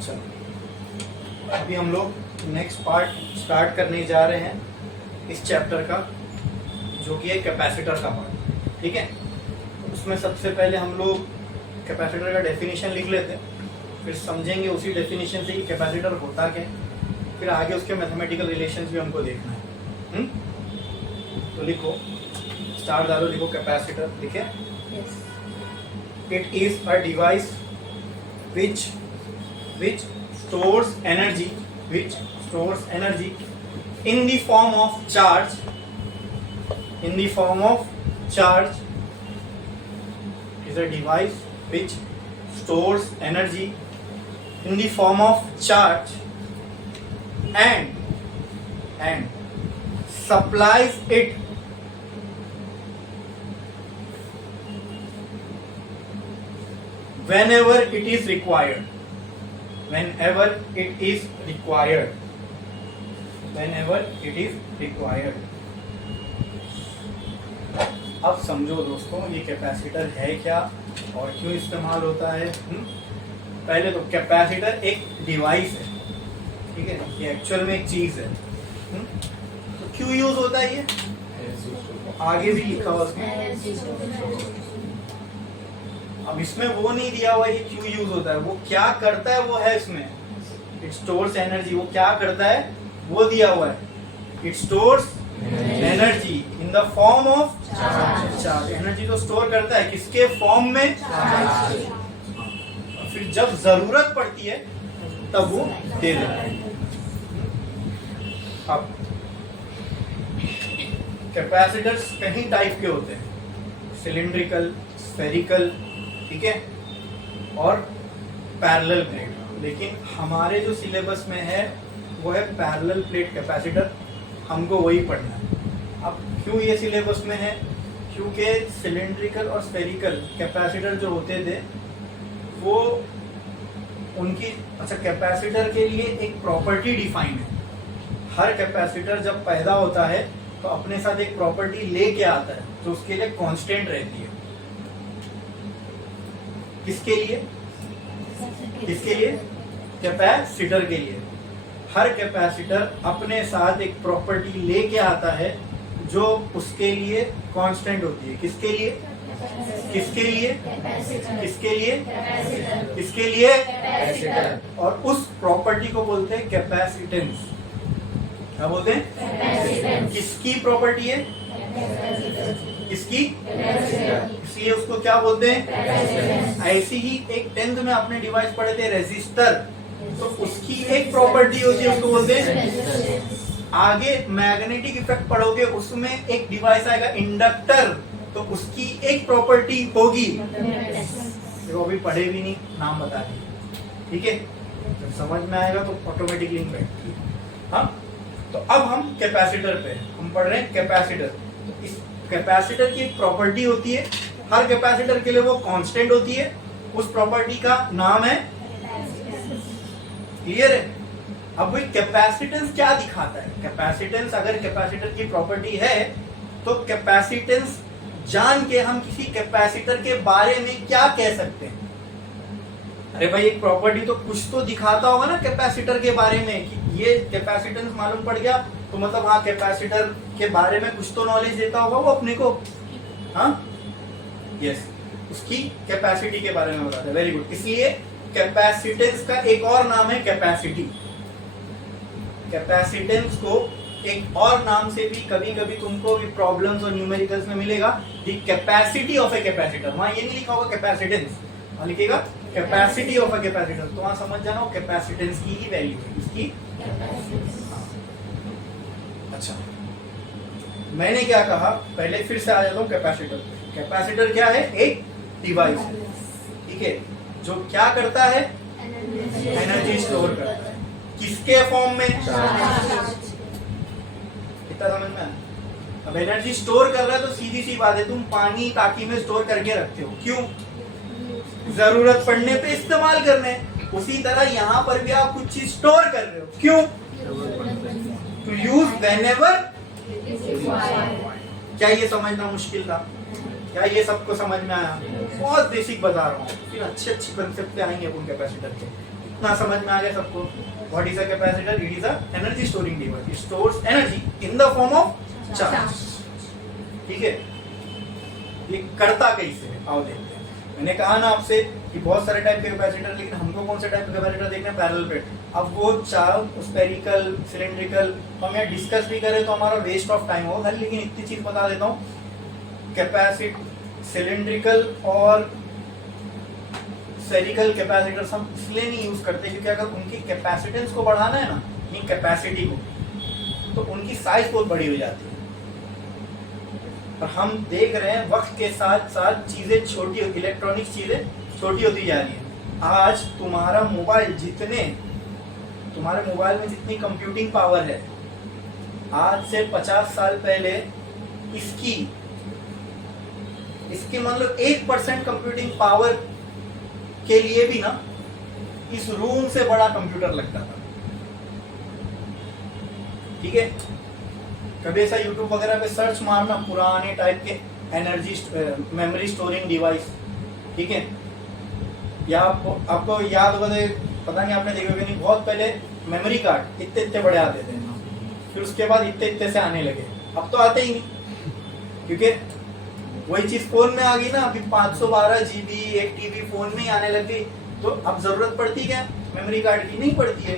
चलो अभी हम लोग नेक्स्ट पार्ट स्टार्ट करने जा रहे हैं इस चैप्टर का, जो कि है कैपेसिटर का पार्ट। ठीक है, उसमें सबसे पहले हम लोग कैपेसिटर का डेफिनेशन लिख लेते हैं, फिर समझेंगे उसी डेफिनेशन से कि कैपेसिटर होता क्या है, फिर आगे उसके मैथमेटिकल रिलेशंस भी हमको देखना है। तो लिखो, स्टार डालो, लिखो कैपेसिटर। लिखे, it is a device which stores energy in the form of charge is a device which stores energy in the form of charge and supplies it whenever it is required. अब समझो दोस्तों, ये capacitor है क्या और क्यों इस्तेमाल होता है। पहले तो कैपेसिटर एक डिवाइस है, ठीक है, ये एक्चुअल में एक चीज है। तो क्यों यूज होता है ये, आगे भी लिखा हुआ उसमें। अब इसमें वो नहीं दिया हुआ ये क्यों यूज होता है, वो क्या करता है वो है इसमें। इट स्टोर्स एनर्जी, वो क्या करता है वो दिया हुआ है। It stores energy in the form of charge. Energy तो स्टोर करता है किसके फॉर्म में, फिर जब जरूरत पड़ती है तब वो दे देता है। अब कैपेसिटर्स कई टाइप के होते हैं, सिलिंड्रिकल, स्फेरिकल, ठीक है, और पैरेलल प्लेट। लेकिन हमारे जो सिलेबस में है वो है पैरेलल प्लेट कैपेसिटर, हमको वही पढ़ना है। अब क्यों ये सिलेबस में है, क्योंकि सिलिंड्रिकल और स्फेरिकल कैपेसिटर जो होते थे वो उनकी कैपेसिटर के लिए एक प्रॉपर्टी डिफाइन है। हर कैपेसिटर जब पैदा होता है तो अपने साथ एक प्रॉपर्टी लेके आता है जो उसके लिए कांस्टेंट रहती है। किसके लिए कैपेसिटर के लिए। हर कैपेसिटर अपने साथ एक प्रॉपर्टी लेके आता है जो उसके लिए कांस्टेंट होती है। किसके लिए और उस प्रॉपर्टी को बोलते हैं कैपेसिटेंस। क्या बोलते हैं, किसकी प्रॉपर्टी है, किसकी, इसलिए उसको क्या बोलते हैं। ऐसी ही एक 10th में आपने डिवाइस पढ़े थे रेजिस्टर, तो उसकी एक प्रॉपर्टी होती है, उसको बोलते हैं। आगे मैग्नेटिक इफेक्ट पढ़ोगे, उसमें एक डिवाइस आएगा इंडक्टर, तो उसकी एक प्रॉपर्टी होगी। देखो अभी पढ़े भी नहीं, नाम बता दें, ठीक है, जब समझ में आएगा तो ऑटोमेटिक लिंक बैठेगी। हाँ, तो अब हम कैपेसिटर पे हम पढ़ रहे हैं कैपेसिटर। इस कैपेसिटर की एक प्रॉपर्टी होती है, हर कैपेसिटर के लिए वो कांस्टेंट होती है, उस प्रॉपर्टी का नाम है, क्लियर है। अब वही कैपेसिटेंस क्या दिखाता है। कैपेसिटेंस, अगर कैपेसिटर की प्रॉपर्टी है तो कैपेसिटेंस जान के हम किसी कैपेसिटर के बारे में क्या कह सकते हैं। अरे भाई एक प्रॉपर्टी तो कुछ तो दिखाता होगा ना कैपेसिटर के बारे में, कि ये कैपेसिटेंस मालूम पड़ गया तो मतलब हाँ कैपेसिटर के बारे में कुछ तो नॉलेज देता होगा वो अपने को। हाँ यस, उसकी कैपेसिटी के बारे में बताता है। Very good. इसलिए कैपेसिटेंस का एक और नाम है कैपेसिटी। कैपेसिटेंस को एक और नाम से भी कभी कभी तुमको भी प्रॉब्लम्स और न्यूमेरिकल्स में मिलेगा, the capacity of a capacitor. वहां ये नहीं लिखा होगा कैपेसिटेंस, वहां लिखेगा कैपेसिटी ऑफ ए कैपेसिटर। तो वहां समझ जाना वो कैपेसिटेंस की ही वैल्यू है, इसकी। अच्छा, मैंने क्या कहा, पहले फिर से आ जाता हूँ कैपेसिटर। कैपेसिटर क्या है, एक डिवाइस है, ठीक है, जो क्या करता है, एनर्जी स्टोर करता है। किसके फॉर्म में, इतना समझ में। अब एनर्जी स्टोर कर रहा है तो सीधी सी बात है, तुम पानी टाकी में स्टोर करके रखते हो, क्यों, जरूरत पड़ने पे इस्तेमाल करने। उसी तरह यहाँ पर भी आप कुछ चीज स्टोर कर रहे हो, क्यों, टू यूज व्हेनेवर। क्या ये समझना मुश्किल था, क्या ये सबको समझ में आया। बहुत बेसिक बता रहा हूँ, फिर अच्छे कंसेप्ट पे आएंगे अपन कैपेसिटर के। इतना समझ में आ गया सबको? What is a capacitor? It is a energy storing device, it stores energy in the form of charge. ठीक है, ये करता कैसे है आओ देखते हैं। मैंने कहा ना आपसे कि बहुत सारे टाइप के कैपेसिटर, लेकिन हमको कौन से टाइप के कैपेसिटर देखने हैं? Parallel plate. अब वो चार स्फेरिकल, सिलिंड्रिकल हम यहाँ डिस्कस भी करें तो हमारा वेस्ट ऑफ टाइम होगा, लेकिन इतनी चीज बता देता हूँ, कैपेसिटी सिलिंड्रिकल और स्फेरिकल कैपेसिटर्स हम इसलिए नहीं यूज करते क्योंकि अगर उनकी कैपेसिटेंस को बढ़ाना है ना, ये कैपेसिटी को, तो उनकी साइज बहुत बड़ी हो जाती है। और हम देख रहे हैं वक्त के साथ साथ चीजें छोटी, इलेक्ट्रॉनिक चीजें छोटी होती जा रही है। आज तुम्हारा मोबाइल तुम्हारे मोबाइल में जितनी कंप्यूटिंग पावर है, आज से 50 साल पहले इसकी मतलब 1% कंप्यूटिंग पावर के लिए भी ना इस रूम से बड़ा कंप्यूटर लगता था। ठीक है, कभी ऐसा यूट्यूब वगैरह पे सर्च मारना पुराने टाइप के एनर्जी मेमोरी स्टोरिंग डिवाइस, ठीक है, या आपको याद होगा, पता नहीं आपने देखा नहीं, बहुत पहले मेमोरी कार्ड इतने इतने बड़े आते थे, फिर उसके बाद इतने इतने से आने लगे, अब तो आते ही नहीं, क्योंकि वही चीज फोन में आ गई ना। अभी 512 GB 1 TB फोन में ही आने लग गई, तो अब जरूरत पड़ती क्या मेमोरी कार्ड की? नहीं पड़ती है।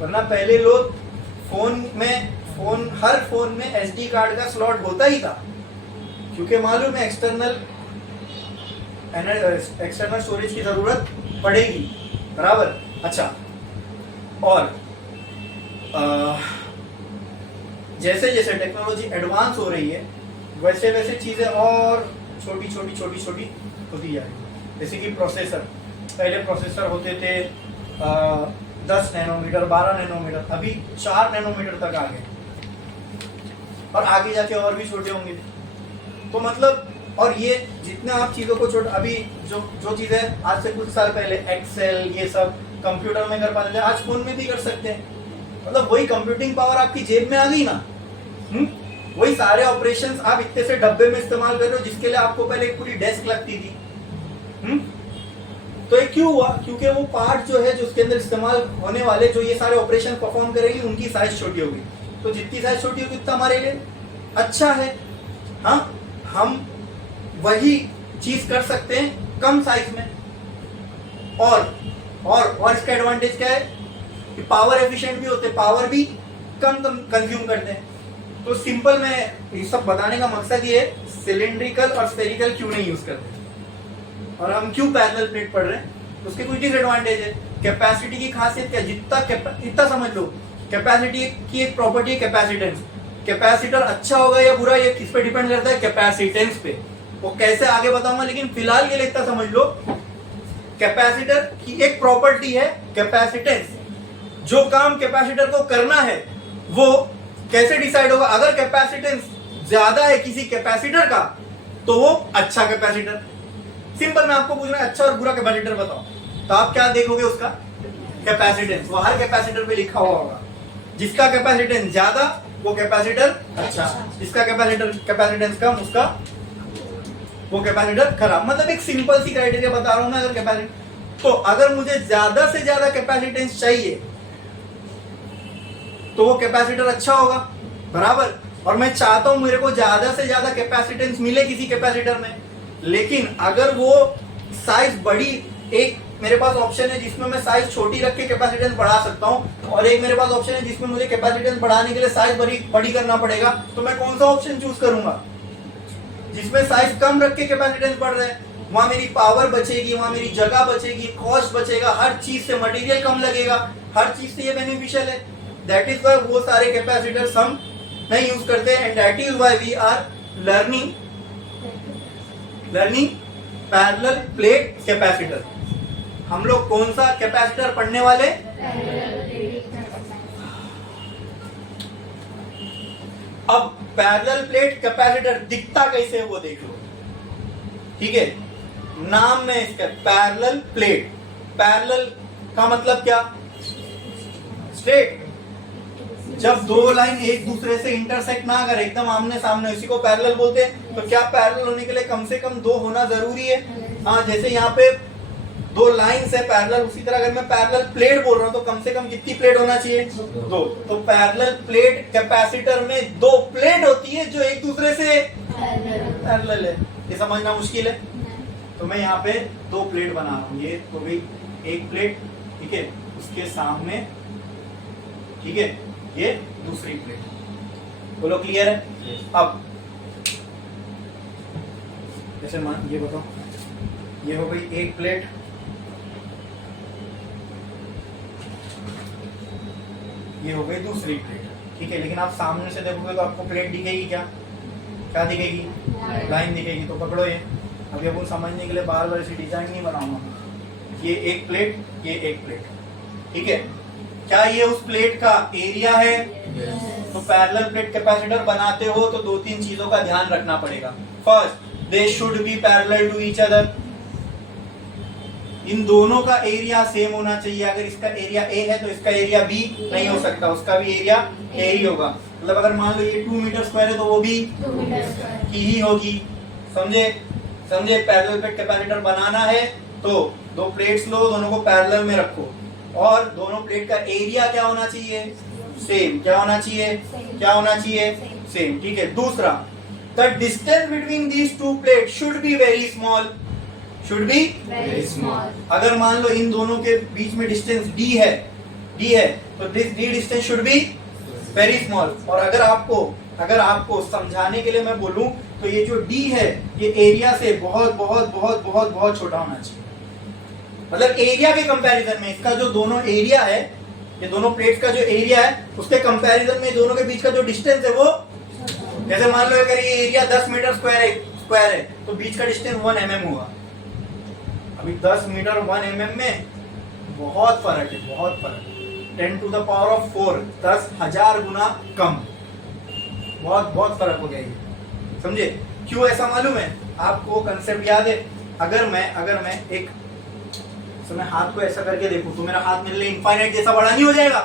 वरना पहले लोग हर फोन में SD कार्ड का स्लॉट होता ही था, क्योंकि मालूम है एक्सटर्नल स्टोरेज की जरूरत पड़ेगी, बराबर। अच्छा, और जैसे जैसे टेक्नोलॉजी एडवांस हो रही है, वैसे वैसे चीजें और छोटी छोटी होती जा रही है। जैसे कि प्रोसेसर, पहले प्रोसेसर होते थे 10 नैनोमीटर, 12 नैनोमीटर, अभी 4 नैनोमीटर तक आ गए, और आगे जाके और भी छोटे होंगे। तो मतलब, और ये जितने आप चीजों को छोटे, अभी जो चीजें आज से कुछ साल पहले एक्सेल ये सब कंप्यूटर में कर पाते थे, आज फोन में भी कर सकते हैं। मतलब वही कंप्यूटिंग पावर आपकी जेब में आ गई ना, वही सारे ऑपरेशंस आप इतने से डब्बे में इस्तेमाल कर रहे हो, जिसके लिए आपको पहले एक पूरी डेस्क लगती थी। तो ये क्यों हुआ? क्योंकि वो पार्ट जो है, जो उसके अंदर इस्तेमाल होने वाले, जो ये सारे ऑपरेशन परफॉर्म करेंगे, उनकी साइज छोटी होगी। तो जितनी साइज छोटी होगी उतना हमारे लिए अच्छा है। हाँ, हम वही चीज कर सकते हैं कम साइज में, और इसका एडवांटेज क्या है कि पावर एफिशिएंट भी होते, पावर भी कम कंज्यूम करते हैं। तो सिंपल में ये सब बताने का मकसद ये है, सिलिंड्रिकल और स्फेरिकल क्यों नहीं यूज करते, और हम क्यों पैरेलल प्लेट पढ़ रहे हैं, उसके कुछ डिसएडवांटेज है। कैपेसिटी की खासियत क्या? इतना समझ लो, कैपेसिटी की एक प्रॉपर्टी है कैपेसिटेंस। कैपेसिटर अच्छा होगा या बुरा, ये किस पे डिपेंड करता है? कैपेसिटेंस पे। वो कैसे आगे बताऊंगा, लेकिन फिलहाल के लिए इतना समझ लो, कैपेसिटर की एक प्रॉपर्टी है कैपेसिटेंस। जो काम कैपेसिटर को करना है वो कैसे डिसाइड होगा? अगर कैपेसिटेंस ज्यादा है किसी कैपेसिटर का, तो वो अच्छा कैपेसिटर। सिंपल, मैं आपको पूछ रहा हूं अच्छा और बुरा कैपेसिटर बताओ, तो आप क्या देखोगे? उसका कैपेसिटेंस। वो हर कैपेसिटर पे लिखा हुआ होगा, जिसका कैपेसिटेंस ज्यादा वो कैपेसिटर अच्छा, जिसका कैपेसिटेंस कम उसका वो कैपेसिटर खराब। मतलब एक सिंपल सी क्राइटेरिया बता रहा हूं मैं। अगर मुझे ज्यादा से ज्यादा कैपेसिटेंस चाहिए तो वो कैपेसिटर अच्छा होगा, बराबर। और मैं चाहता हूं मेरे को ज्यादा से ज्यादा कैपेसिटेंस मिले किसी कैपेसिटर में, लेकिन अगर वो साइज बड़ी, एक मेरे पास ऑप्शन है जिसमें मैं साइज छोटी रख के कैपेसिटेंस बढ़ा सकता हूं, और एक मेरे पास ऑप्शन है जिसमें मुझे कैपेसिटेंस बढ़ाने के लिए साइज बड़ी करना पड़ेगा, तो मैं कौन सा ऑप्शन चूज करूंगा? जिसमें साइज कम रख के कैपेसिटेंस बढ़ रहा है, वहां मेरी पावर बचेगी, वहां मेरी जगह बचेगी, कॉस्ट बचेगा, हर चीज से मटेरियल कम लगेगा, हर चीज से ये बेनिफिशियल है। दैट इज वाई वो सारे कैपेसिटर्स हम नहीं यूज करते, and that is why we are learning parallel plate capacitor. हम लोग कौन सा कैपेसिटर पढ़ने वाले? अब पैरेलल प्लेट कैपेसिटर दिखता कैसे है वो देख लो, ठीक है। नाम में इसका पैरेलल प्लेट, पैरेलल का मतलब क्या? स्ट्रेट। जब दो लाइन एक दूसरे से इंटरसेक्ट ना करे, एकदम आमने सामने, इसी को पैरेलल बोलते हैं। तो क्या पैरेलल होने के लिए कम से कम दो होना जरूरी है? हाँ, जैसे यहाँ पे दो लाइन है पैरेलल, उसी तरह अगर मैं पैरेलल प्लेट बोल रहा हूँ तो कम से कम कितनी प्लेट होना चाहिए? दो। तो पैरेलल प्लेट कैपेसिटर में दो प्लेट होती है जो एक दूसरे से पैरेलल है। ये समझना मुश्किल है? तो मैं यहाँ पे दो प्लेट बना रहा हूँ, ये तो भी एक प्लेट, ठीक है, उसके सामने, ठीक है, ये दूसरी प्लेट। बोलो क्लियर है? अब जैसे मान ये बताओ, ये हो गई एक प्लेट, ये हो गई दूसरी प्लेट, ठीक है। लेकिन आप सामने से देखोगे तो आपको प्लेट दिखेगी क्या? क्या दिखेगी? लाइन दिखेगी। तो पकड़ो ये, अभी अपन समझने के लिए बार बार ऐसी डिजाइन नहीं बनाऊंगा। ये एक प्लेट, ये एक प्लेट, ठीक है। क्या ये उस प्लेट का एरिया है? तो पैरेलल प्लेट कैपेसिटर बनाते हो तो दो तीन चीजों का ध्यान रखना पड़ेगा। First, they should be parallel to each other. इन दोनों का एरिया सेम होना चाहिए। अगर इसका एरिया ए है तो इसका एरिया बी नहीं हो सकता, उसका भी एरिया ए ही होगा। मतलब अगर मान लो ये 2 मीटर स्क्वायर है तो वो भी 2 मीटर स्क्वायर की ही होगी। समझे? समझे? पैरेलल प्लेट कैपेसिटर बनाना है तो दो प्लेट्स लो, दोनों को पैरेलल में रखो और दोनों प्लेट का एरिया क्या होना चाहिए? सेम। क्या होना चाहिए? क्या होना चाहिए? सेम, ठीक है। दूसरा, the distance between these two plate should be very small. Should be very small. अगर मान लो इन दोनों के बीच में डिस्टेंस डी है तो this D distance should be very small. और अगर आपको समझाने के लिए मैं बोलूं तो ये जो डी है ये एरिया से बहुत बहुत बहुत बहुत बहुत छोटा होना चाहिए। मतलब एरिया के कंपैरिजन में इसका जो दोनों एरिया है, ये दोनों प्लेट्स का जो एरिया है उसके कंपैरिजन में दोनों के बीच का जो डिस्टेंस है वो, जैसे मान लो अगर ये एरिया 10 मीटर स्क्वायर है तो बीच का डिस्टेंस 1 mm हुआ। अभी 10 मीटर 1 mm में बहुत फर्क है, बहुत फर्क। 10 to the power of 4, 10,000 गुना कम। बहुत बहुत फर्क हो गया ये। समझे? क्यों ऐसा मालूम है आपको? कंसेप्ट याद है? अगर मैं एक मैं हाथ को ऐसा करके देखूं तो मेरा हाथ मेरे लिए इनफाइनाइट जैसा बड़ा नहीं हो जाएगा?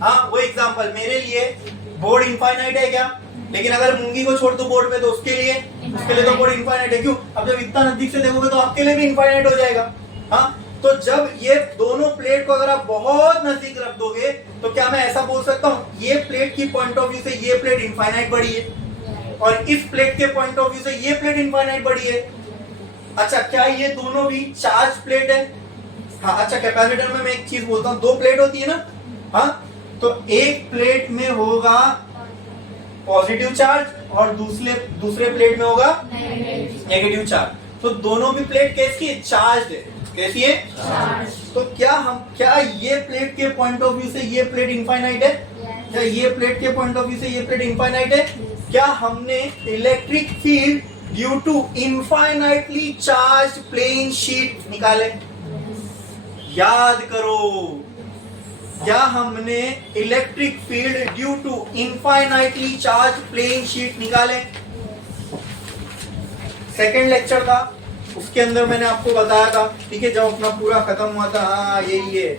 हाँ, वो एग्जांपल मेरे लिए बोर्ड इनफाइनाइट है क्या? लेकिन अगर मूंगी को छोड़ दो बोर्ड पे तो उसके लिए तो बोर्ड इनफाइनाइट है। क्यों? अब जब इतना नजदीक से देखोगे तो आपके लिए भी इनफाइनाइट हो जाएगा। हाँ, तो जब ये दोनों प्लेट को अगर आप बहुत नजदीक रख दोगे तो क्या मैं ऐसा बोल सकता हूँ ये प्लेट की पॉइंट ऑफ व्यू से ये प्लेट इनफाइनाइट बड़ी है और इस प्लेट के पॉइंट ऑफ व्यू से ये प्लेट इनफाइनाइट बड़ी है? अच्छा, क्या ये दोनों भी चार्ज प्लेट है? हाँ। अच्छा, कैपेसिटर में मैं एक चीज बोलता हूँ, दो प्लेट होती है ना? हाँ, तो एक प्लेट में होगा पॉजिटिव चार्ज और दूसरे प्लेट में होगा नेगेटिव चार्ज। तो दोनों भी प्लेट कैसी है? चार्ज है। कैसी है? चार्ज। तो क्या ये प्लेट के पॉइंट ऑफ व्यू से ये प्लेट इनफाइनाइट है? क्या ये प्लेट के पॉइंट ऑफ व्यू से ये प्लेट इनफाइनाइट है? क्या हमने electric field due to infinitely charge plane sheet निकाले? याद करो, क्या हमने electric field due to infinitely charge plane sheet निकाले? सेकेंड लेक्चर था, उसके अंदर मैंने आपको बताया था, ठीक है, जब अपना पूरा खत्म हुआ था। हाँ, यही है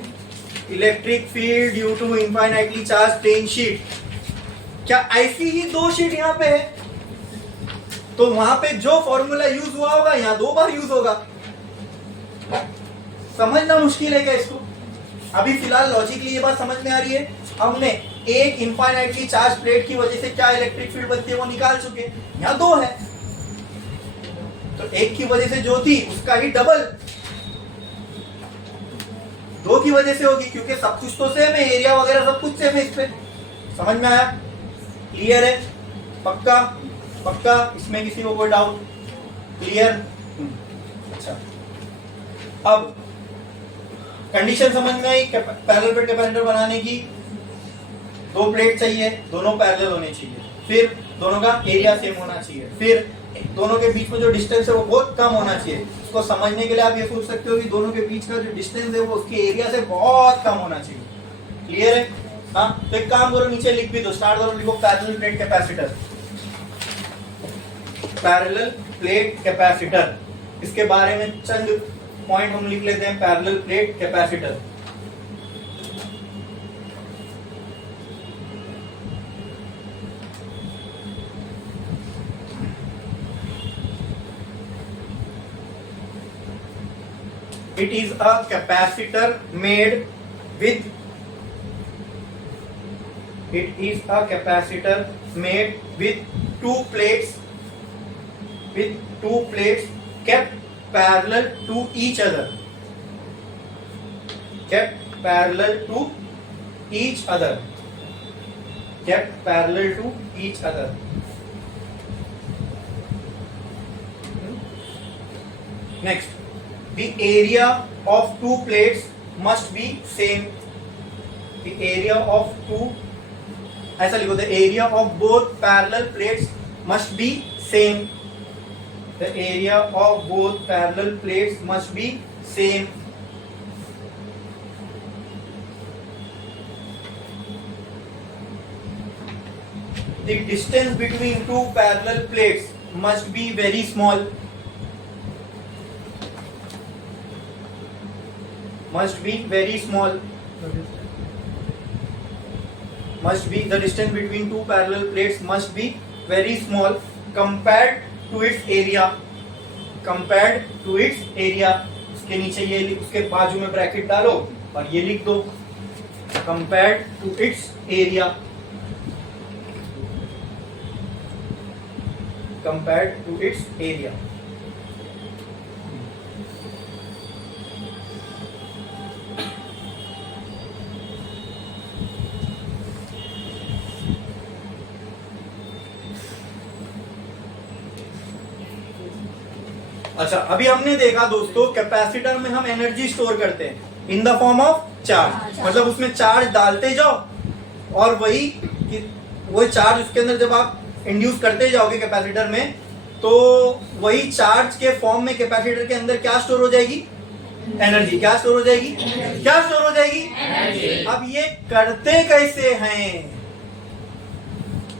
electric field due to infinitely charge plane sheet. क्या ऐसी ही दो शीट यहाँ पे है? तो वहां पे जो फॉर्मूला यूज हुआ होगा यहाँ 2 बार यूज होगा। समझना मुश्किल है क्या इसको? अभी फिलहाल लॉजिकली ये बात समझ में आ रही है। हमने एक इनफाइनाइटली चार्ज प्लेट की वजह से क्या इलेक्ट्रिक फील्ड बनती है वो निकाल चुके। यहाँ 2 है तो एक की वजह से जो थी उसका ही डबल 2 की वजह से होगी, क्योंकि सब कुछ तो सेम है, एरिया वगैरह सब कुछ सेम है। इस पे समझ में आया? क्लियर है? पक्का? पक्का? इसमें किसी को कोई डाउट? क्लियर? अच्छा, अब कंडीशन समझ में आई पैरेलल प्लेट कैपेसिटर बनाने की। 2 प्लेट चाहिए, दोनों पैरेलल होने चाहिए, फिर दोनों का एरिया सेम होना चाहिए, फिर दोनों के बीच में जो डिस्टेंस है वो बहुत कम होना चाहिए। इसको समझने के लिए आप ये सोच सकते हो कि दोनों के बीच का जो डिस्टेंस है वो उसके एरिया से बहुत कम होना चाहिए। क्लियर है? हाँ, तो एक काम करो, नीचे लिख भी दो, स्टार्ट करो, लिखो parallel plate capacitor. Parallel plate capacitor, इसके बारे में चंद पॉइंट हम लिख लेते हैं। Parallel plate capacitor, It is a capacitor made with two plates kept parallel to each other. Next, the area of two plates must be same. The area of two, ऐसा लिखो, the area of both parallel plates must be same. The area of both parallel plates must be same. The distance between two parallel plates must be very small. The distance between two parallel plates must be very small compared to its area. उसके नीचे ये उसके बाजू में bracket डालो और ये लिख दो, compared to its area. अच्छा, अभी हमने देखा दोस्तों कैपेसिटर में हम एनर्जी स्टोर करते हैं in the form of charge, मतलब उसमें चार्ज डालते जाओ और वही चार्ज उसके अंदर जब आप इंड्यूस करते जाओगे कैपेसिटर में, तो वही चार्ज के फॉर्म में कैपेसिटर के अंदर क्या स्टोर हो जाएगी? एनर्जी। क्या स्टोर हो जाएगी? एनर्जी। अब ये करते कैसे हैं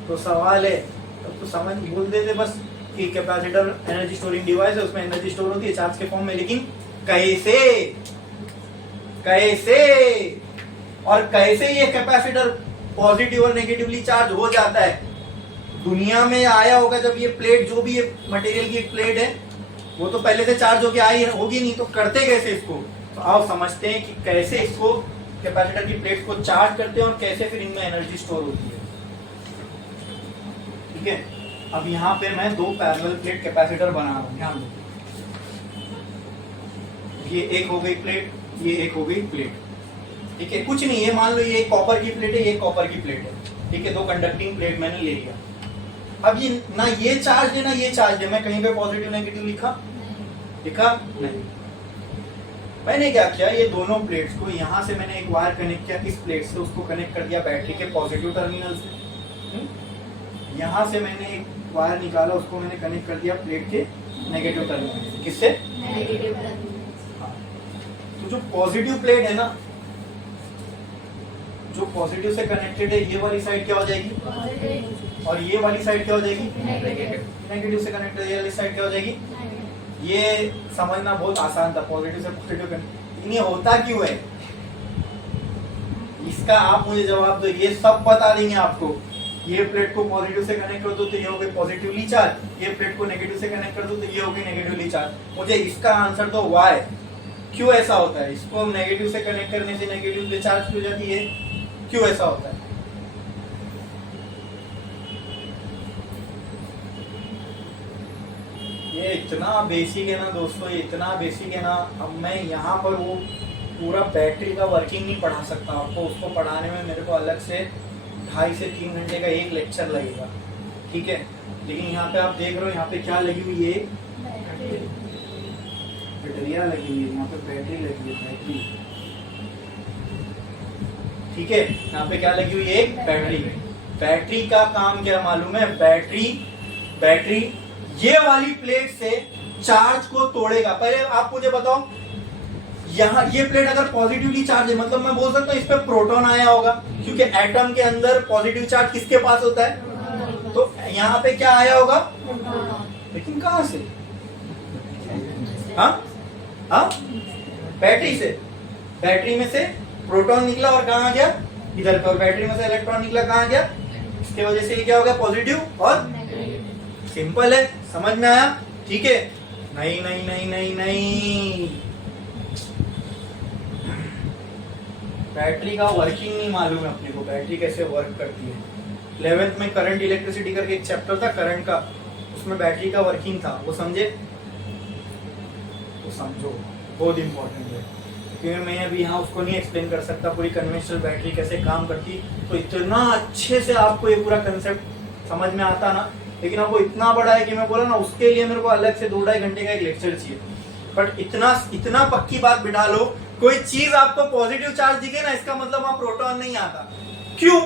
तो सवाल है, तब तो समझ बोल देते बस कि कैपेसिटर एनर्जी स्टोरिंग डिवाइस है, उसमें एनर्जी स्टोर होती है चार्ज के फॉर्म में, लेकिन कैसे और कैसे ये कैपेसिटर पॉजिटिव और नेगेटिवली चार्ज हो जाता है? दुनिया में आया होगा जब ये प्लेट, जो भी ये मटेरियल की एक प्लेट है, वो तो पहले से चार्ज होके आई होगी नहीं, तो करते कैसे इसको? तो आओ समझते हैं कि कैसे इसको कैपेसिटर की प्लेट को चार्ज करते हैं और कैसे फिर इनमें एनर्जी स्टोर होती है। ठीक है, अब यहाँ पे मैं दो पैरेलल प्लेट कैपेसिटर बना रहा हूँ, ध्यान दो। ये एक हो गई प्लेट, ये एक हो गई प्लेट। ठीक है, कुछ नहीं है, मान लो ये एक कॉपर की प्लेट है, ये कॉपर की प्लेट है। ठीक है, दो कंडक्टिंग प्लेट मैंने ले लिया। अब ये ना ये चार्ज है ना ये चार्ज है, मैं कहीं पे पॉजिटिव नेगेटिव लिखा नहीं। मैंने क्या किया, ये दोनों प्लेट्स को यहाँ से मैंने एक वायर कनेक्ट किया, इस प्लेट से उसको कनेक्ट कर दिया बैटरी के पॉजिटिव टर्मिनल से। यहाँ से मैंने एक वायर निकाला, उसको मैंने कनेक्ट कर दिया प्लेट के नेगेटिव टर्मिनल से। किससे? Negative terminal. तो जो पॉजिटिव प्लेट है ना, जो पॉजिटिव से कनेक्टेड है, ये वाली साइड क्या हो जाएगी और ये वाली साइड क्या हो जाएगी? नेगेटिव से कनेक्टेड ये वाली साइड क्या हो जाएगी? ये समझना बहुत आसान था, पॉजिटिव से पॉजिटिव कनेक्ट। लेकिन ये होता क्यों है, इसका आप मुझे जवाब दो। ये सब बता देंगे आपको। ये प्लेट को पॉजिटिव से कनेक्ट कर दो तो ये हो गई पॉजिटिवली चार्ज, ये प्लेट को नेगेटिव से कनेक्ट कर दो तो ये हो गई नेगेटिवली चार्ज। मुझे इसका आंसर दो, व्हाई, क्यों ऐसा होता है? इसको नेगेटिव से कनेक्ट करने से नेगेटिवली चार्ज हो जाती है, क्यों ऐसा होता है? ये इतना बेसिक है ना दोस्तों, ये इतना बेसिक है ना। अब मैं यहाँ पर वो पूरा बैटरी का वर्किंग नहीं पढ़ा सकता आपको, उसको पढ़ाने में मेरे को अलग से 2.5 से 3 घंटे का एक लेक्चर लगेगा। ठीक है, लेकिन यहाँ पे आप देख रहे हो, यहाँ पे क्या लगी हुई है? बैटरिया लगी हुई है, यहाँ पे बैटरी लगी है, बैटरी। ठीक है, यहाँ पे क्या लगी हुई है? एक बैटरी। बैटरी का काम क्या मालूम है? बैटरी ये वाली प्लेट से चार्ज को तोड़ेगा। पहले आप मुझे बताओ, यहाँ ये प्लेट अगर पॉजिटिवली चार्ज है, मतलब मैं बोल सकता हूँ इस पे प्रोटॉन आया होगा, क्योंकि एटम के अंदर पॉजिटिव चार्ज किसके पास होता है? तो यहाँ पे क्या आया होगा? लेकिन कहां से? हाँ, बैटरी से। बैटरी में से प्रोटॉन निकला और कहाँ गया? इधर पे। और बैटरी में से इलेक्ट्रॉन निकला, कहाँ गया? इसके वजह से ये क्या होगा? पॉजिटिव और सिंपल है, समझ में आया? ठीक है। नहीं नहीं नहीं नहीं नहीं, बैटरी का वर्किंग नहीं मालूम है अपने को, बैटरी कैसे वर्क करती है। 11th में करंट इलेक्ट्रिसिटी करके एक चैप्टर था करंट का, उसमें बैटरी का वर्किंग था, वो समझे? तो समझो, बहुत इंपॉर्टेंट है, क्योंकि मैं अभी यहाँ उसको नहीं एक्सप्लेन कर सकता पूरी कन्वेंशनल बैटरी कैसे काम करती। तो इतना अच्छे से आपको ये पूरा कंसेप्ट समझ में आता ना, लेकिन अब वो इतना बड़ा है कि मैं बोला ना उसके लिए मेरे को अलग से 2-2.5 घंटे का एक लेक्चर चाहिए। बट इतना पक्की बात बिठा लो, कोई चीज आपको पॉजिटिव चार्ज दिखे ना, इसका मतलब वहां प्रोटॉन नहीं आता। क्यों?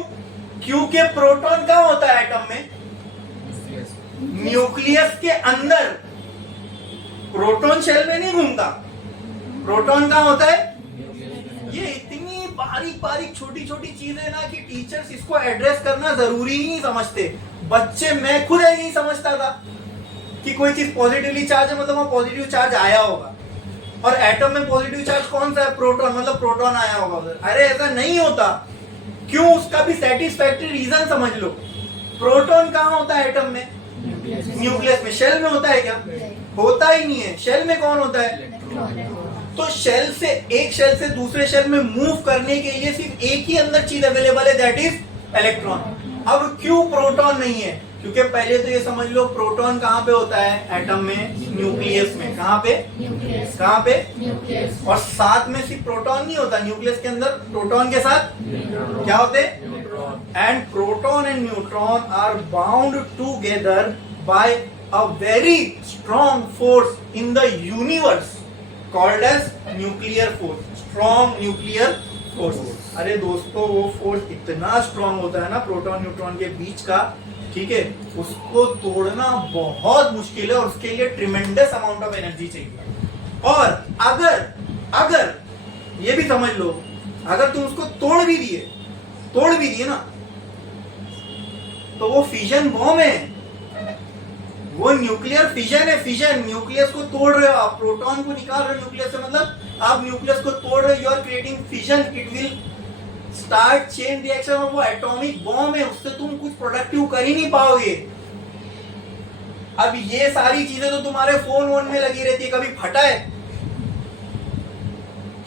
क्योंकि प्रोटॉन कहाँ होता है एटम में? न्यूक्लियस के अंदर। प्रोटॉन शेल में नहीं घूमता, प्रोटॉन कहाँ होता है? ये इतनी बारीक बारीक छोटी छोटी चीजें ना कि टीचर्स इसको एड्रेस करना जरूरी ही नहीं समझते। बच्चे, मैं खुद नहीं समझता था कि कोई चीज पॉजिटिवली चार्ज है मतलब वहां पॉजिटिव चार्ज आया होगा, और एटम में पॉजिटिव चार्ज कौन सा है? प्रोटॉन, मतलब प्रोटॉन आया होगा उधर। अरे ऐसा नहीं होता। क्यों? उसका भी सेटिस्फैक्टरी रीजन समझ लो। प्रोटॉन कहाँ होता है एटम में? न्यूक्लियस में। शेल में होता है क्या? होता ही नहीं है। शेल में कौन होता है? तो शेल से, एक शेल से दूसरे शेल में मूव करने के लिए सिर्फ एक ही अंदर चीज अवेलेबल है, दैट इज इलेक्ट्रॉन। अब क्यों प्रोटॉन नहीं है? क्योंकि पहले तो ये समझ लो प्रोटॉन कहाँ पे होता है एटम में? न्यूक्लियस में। कहाँ पे? कहाँ पे? और साथ में सिर्फ प्रोटॉन नहीं होता, न्यूक्लियस के अंदर प्रोटॉन के साथ क्या होते? And proton and neutron are bound together by a very strong force in the universe called as nuclear force, strong nuclear force. अरे दोस्तों, वो फोर्स इतना स्ट्रॉन्ग होता है ना प्रोटॉन न्यूट्रॉन के बीच का, ठीक है, उसको तोड़ना बहुत मुश्किल है और उसके लिए ट्रिमेंडस अमाउंट ऑफ एनर्जी चाहिए। और अगर ये भी समझ लो, अगर तुम उसको तोड़ भी दिए ना, तो वो फिजन बॉम्ब है, वो न्यूक्लियर फिजन है। फिजन, न्यूक्लियस को तोड़ रहे हो आप, प्रोटॉन को निकाल रहे हो न्यूक्लियस से, मतलब आप न्यूक्लियस को तोड़ रहे हो, you are creating fission, it will start chain reaction. और वो एटॉमिक बॉम्ब है, उससे तुम कुछ प्रोडक्टिव कर ही नहीं पाओगे। अब ये सारी चीजें तो तुम्हारे फोन वोन में लगी रहती है, कभी फटा है?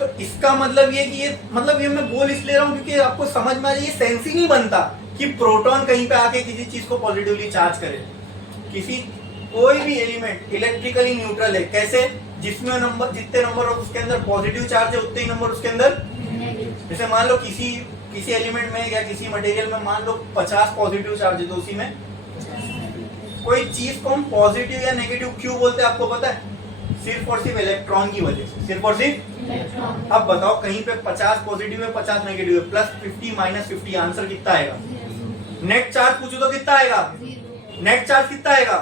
तो इसका मतलब ये कि ये मैं बोल इसलिए रहा हूं क्योंकि आपको समझ में आ जाए, ये सेंस ही नहीं बनता कि प्रोटॉन कहीं पे आके किसी चीज को पॉजिटिवली चार्ज करे। कोई भी एलिमेंट इलेक्ट्रिकली न्यूट्रल है। कैसे? जितने नंबर ऑफ उसके अंदर पॉजिटिव चार्ज है उतने ही नंबर उसके अंदर। जैसे मान लो किसी एलिमेंट में या किसी मटेरियल में मान लो 50 पॉजिटिव चार्ज है, तो उसी में कोई चीज को हम पॉजिटिव या नेगेटिव क्यों बोलते हैं आपको पता है? सिर्फ और सिर्फ इलेक्ट्रॉन की वजह से, सिर्फ और सिर्फ। अब बताओ, कहीं पे 50 पॉजिटिव है 50 नेगेटिव है, +50 -50, आंसर कितना आएगा? नेट चार्ज पूछो तो कितना आएगा? नेट चार्ज कितना आएगा?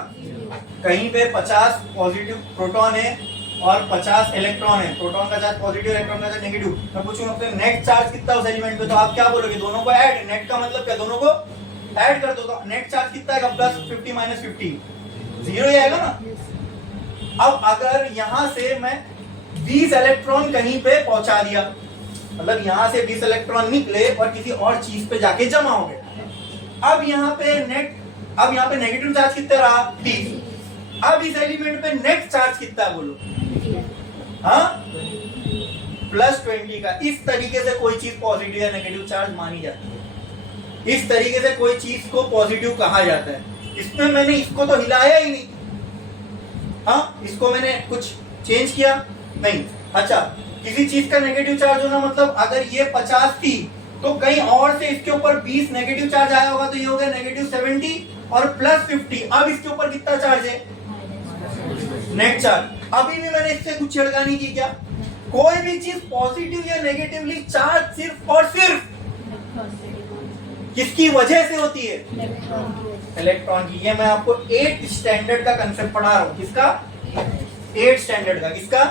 कहीं पे 50 पॉजिटिव प्रोटॉन है और 50 इलेक्ट्रॉन है, प्रोटॉन का चार्ज पॉजिटिव, इलेक्ट्रॉन का चार्ज नेगेटिव। मैं पूछूंगा आपसे नेट चार्ज कितना उस एलिमेंट पे, तो आप क्या बोलोगे? दोनों को ऐड। नेट का मतलब क्या? दोनों को ऐड कर दो, तो नेट चार्ज कितना आएगा? +50 -50, 0 ही आएगा ना। अब अगर यहां से मैं 20 इलेक्ट्रॉन कहीं पे पहुंचा दिया, मतलब यहां से 20 इलेक्ट्रॉन निकले और किसी और चीज पे जाके जमा हो गए। अब यहाँ पे नेगेटिव चार्ज कितना रहा? 30। अब इस एलिमेंट पे नेट चार्ज कितना है बोलो? हाँ, +20 का। इस तरीके से कोई चीज पॉजिटिव या नेगेटिव चार्ज मानी जाती है। इस तरीके से कोई चीज को पॉजिटिव कहा जाता है। इसमें मैंने इसको तो हिलाया ही नहीं, हाँ, इसको मैंने कुछ चेंज किया नहीं। अच्छा, किसी चीज का नेगेटिव चार्ज होना मतलब अगर ये 50 थी तो कहीं और से इसके ऊपर 20 नेगेटिव चार्ज आया होगा, तो ये हो गया -70 और +50। अब इसके ऊपर कितना चार्ज है? Net charge. अभी भी मैंने इससे कुछ छिड़कानी की क्या? कोई भी चीज पॉजिटिव या नेगेटिवली चार्ज सिर्फ और सिर्फ किसकी वजह से होती है? इलेक्ट्रॉन की। ये मैं आपको 8th स्टैंडर्ड का कंसेप्ट पढ़ा रहा हूं। किसका? 8th स्टैंडर्ड का। किसका?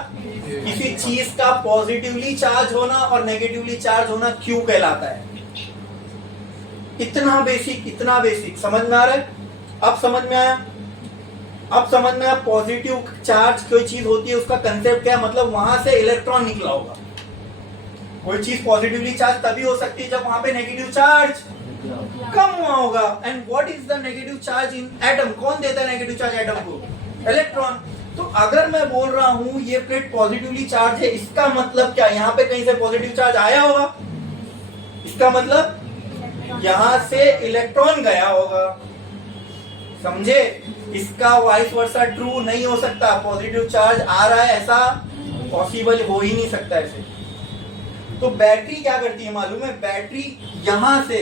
किसी चीज का पॉजिटिवली चार्ज होना और नेगेटिवली चार्ज होना क्यों कहलाता है। इतना बेसिक समझ में आ रहा है? अब समझ में आया? अब समझ में आया पॉजिटिव चार्ज कोई चीज होती है, उसका कंसेप्ट क्या है, मतलब वहां से इलेक्ट्रॉन निकला होगा। कोई चीज पॉजिटिवली चार्ज तभी हो सकती है जब वहां पे नेगेटिव चार्ज कम हुआ होगा। And what is the negative charge in atom? कौन देता है नेगेटिव चार्ज एटम को? इलेक्ट्रॉन। तो अगर मैं बोल रहा हूं ये प्लेट पॉजिटिवली चार्ज है, इसका मतलब क्या? यहाँ पे कहीं से पॉजिटिव चार्ज आया होगा, इसका मतलब यहां से इलेक्ट्रॉन गया होगा, समझे? इसका वाइस वर्सा ट्रू नहीं हो सकता। पॉजिटिव चार्ज आ रहा है ऐसा पॉसिबल हो ही नहीं सकता ऐसे। तो बैटरी क्या करती है मालूम है? बैटरी यहां से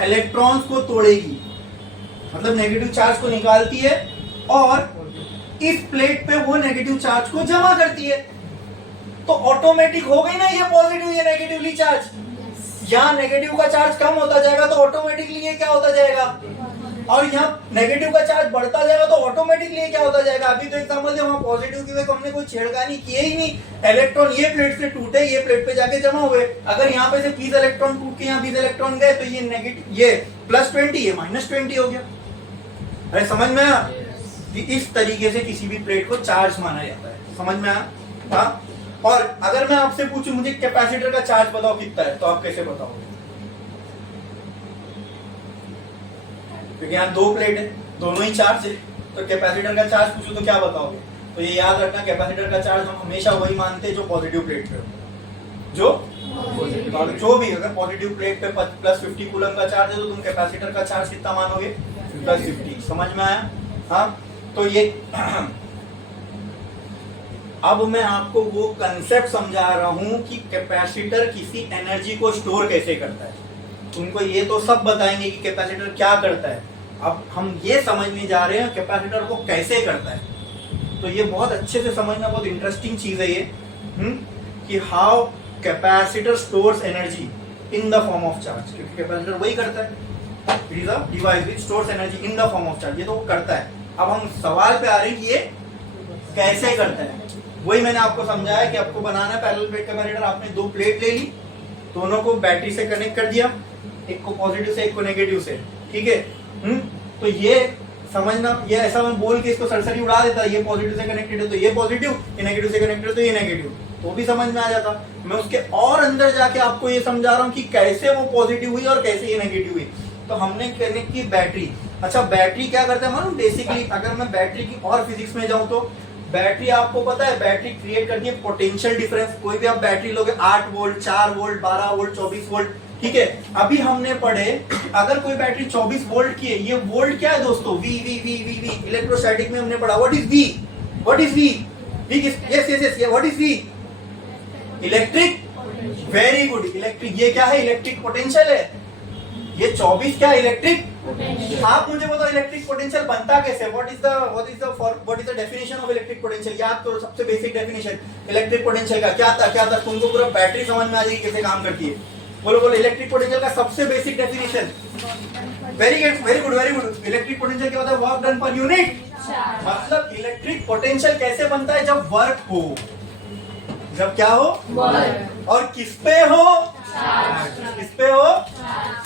इलेक्ट्रॉन्स को तोड़ेगी, मतलब नेगेटिव चार्ज को निकालती है और इस प्लेट पे वो नेगेटिव चार्ज को जमा करती है। तो ऑटोमेटिक हो गई ना ये पॉजिटिव ये नेगेटिवली चार्ज। यहाँ नेगेटिव का चार्ज कम होता जाएगा तो ऑटोमेटिकली ये क्या होता जाएगा, और यहाँ नेगेटिव का चार्ज बढ़ता जाएगा तो ऑटोमेटिकली ये क्या होता जाएगा। अभी तो एग्जांपल दे, वहां पॉजिटिव की वजह हमने कोई छेड़खानी किए ही नहीं, इलेक्ट्रॉन ये प्लेट से टूटे, ये प्लेट पे जाके जमा हुए। अगर यहाँ पे से 20 इलेक्ट्रॉन टूट के यहाँ 20 इलेक्ट्रॉन गए तो ये नेगेटिव, ये +20, ये -20 हो गया। अरे समझ में आया? इस तरीके से किसी भी प्लेट को चार्ज माना जाता है, समझ में आया? हाँ। और अगर मैं आपसे पूछूं मुझे कैपेसिटर का चार्ज बताओ कितना है, तो आप कैसे बताओगे? क्योंकि यहाँ 2 प्लेट है, दोनों ही चार्ज है, तो कैपेसिटर का चार्ज पूछो तो क्या बताओगे? तो ये याद रखना, कैपेसिटर का चार्ज हम हमेशा वही मानते हैं जो पॉजिटिव प्लेट पे हो, जो भी अगर पॉजिटिव प्लेट पे +50 कूलम का चार्ज है तो तुम कैपेसिटर का चार्ज कितना मानोगे? +50। समझ में आया? हाँ। तो ये अब मैं आपको वो कंसेप्ट समझा रहा हूं कि कैपेसिटर किसी एनर्जी को स्टोर कैसे करता है। तुमको ये तो सब बताएंगे कि कैपेसिटर क्या करता है, अब हम ये समझने जा रहे हैं कैपेसिटर को कैसे करता है। तो ये बहुत अच्छे से समझना, बहुत इंटरेस्टिंग चीज है ये, कि how capacitor stores energy in the form of charge. क्योंकि कैपेसिटर वही करता है, it is a device which stores energy in the form of charge. ये तो वो करता है। अब हम सवाल पे आ रहे हैं कि ये कैसे करता है। वही मैंने आपको समझाया कि आपको बनाना है पैरेलल प्लेट कैपेसिटर। आपने 2 प्लेट ले ली, दोनों को बैटरी से कनेक्ट कर दिया, एक को पॉजिटिव से एक को नेगेटिव से, ठीक है। तो ये समझना, ये ऐसा मैं बोल के इसको सरसरी उड़ा देता, ये पॉजिटिव से कनेक्टेड है तो ये पॉजिटिव, ये नेगेटिव से कनेक्टेड है तो ये नेगेटिव, तो भी समझ में आ जाता। मैं उसके और अंदर जाके आपको ये समझा रहा हूँ कि कैसे वो पॉजिटिव हुई और कैसे ये नेगेटिव हुई। तो हमने कनेक्ट की बैटरी। अच्छा, बैटरी क्या करता है मालूम? बेसिकली अगर मैं बैटरी की और फिजिक्स में जाऊं तो बैटरी, आपको पता है बैटरी क्रिएट करती है पोटेंशियल डिफरेंस। कोई भी आप बैटरी लोगे 8 वोल्ट, 4 वोल्ट, 12 वोल्ट, 24 वोल्ट, ठीक है। अभी हमने पढ़े अगर कोई बैटरी 24 वोल्ट की है, ये वोल्ट क्या है दोस्तों? V V V V V. Electrostatic में हमने पढ़ा what is V, what is V, yes yes yes, what is V? Electric, very good, electric. ये क्या है? इलेक्ट्रिक पोटेंशियल है। ये 24 क्या? इलेक्ट्रिक। आप मुझे बताओ इलेक्ट्रिक पोटेंशियल बनता कैसे? What is the definition of electric potential? याद करो, सबसे बेसिक डेफिनेशन इलेक्ट्रिक पोटेंशियल का क्या था? तुमको पूरा बैटरी समझ में आ जाएगी कैसे काम करती है। बोलो बोलो, इलेक्ट्रिक पोटेंशियल का सबसे basic definition. Very good very good very good. Electric potential क्या होता है? Work done per unit. मतलब इलेक्ट्रिक पोटेंशियल कैसे बनता है? जब वर्क हो, जब क्या हो? वर्क। और किस पे हो? किस पे हो?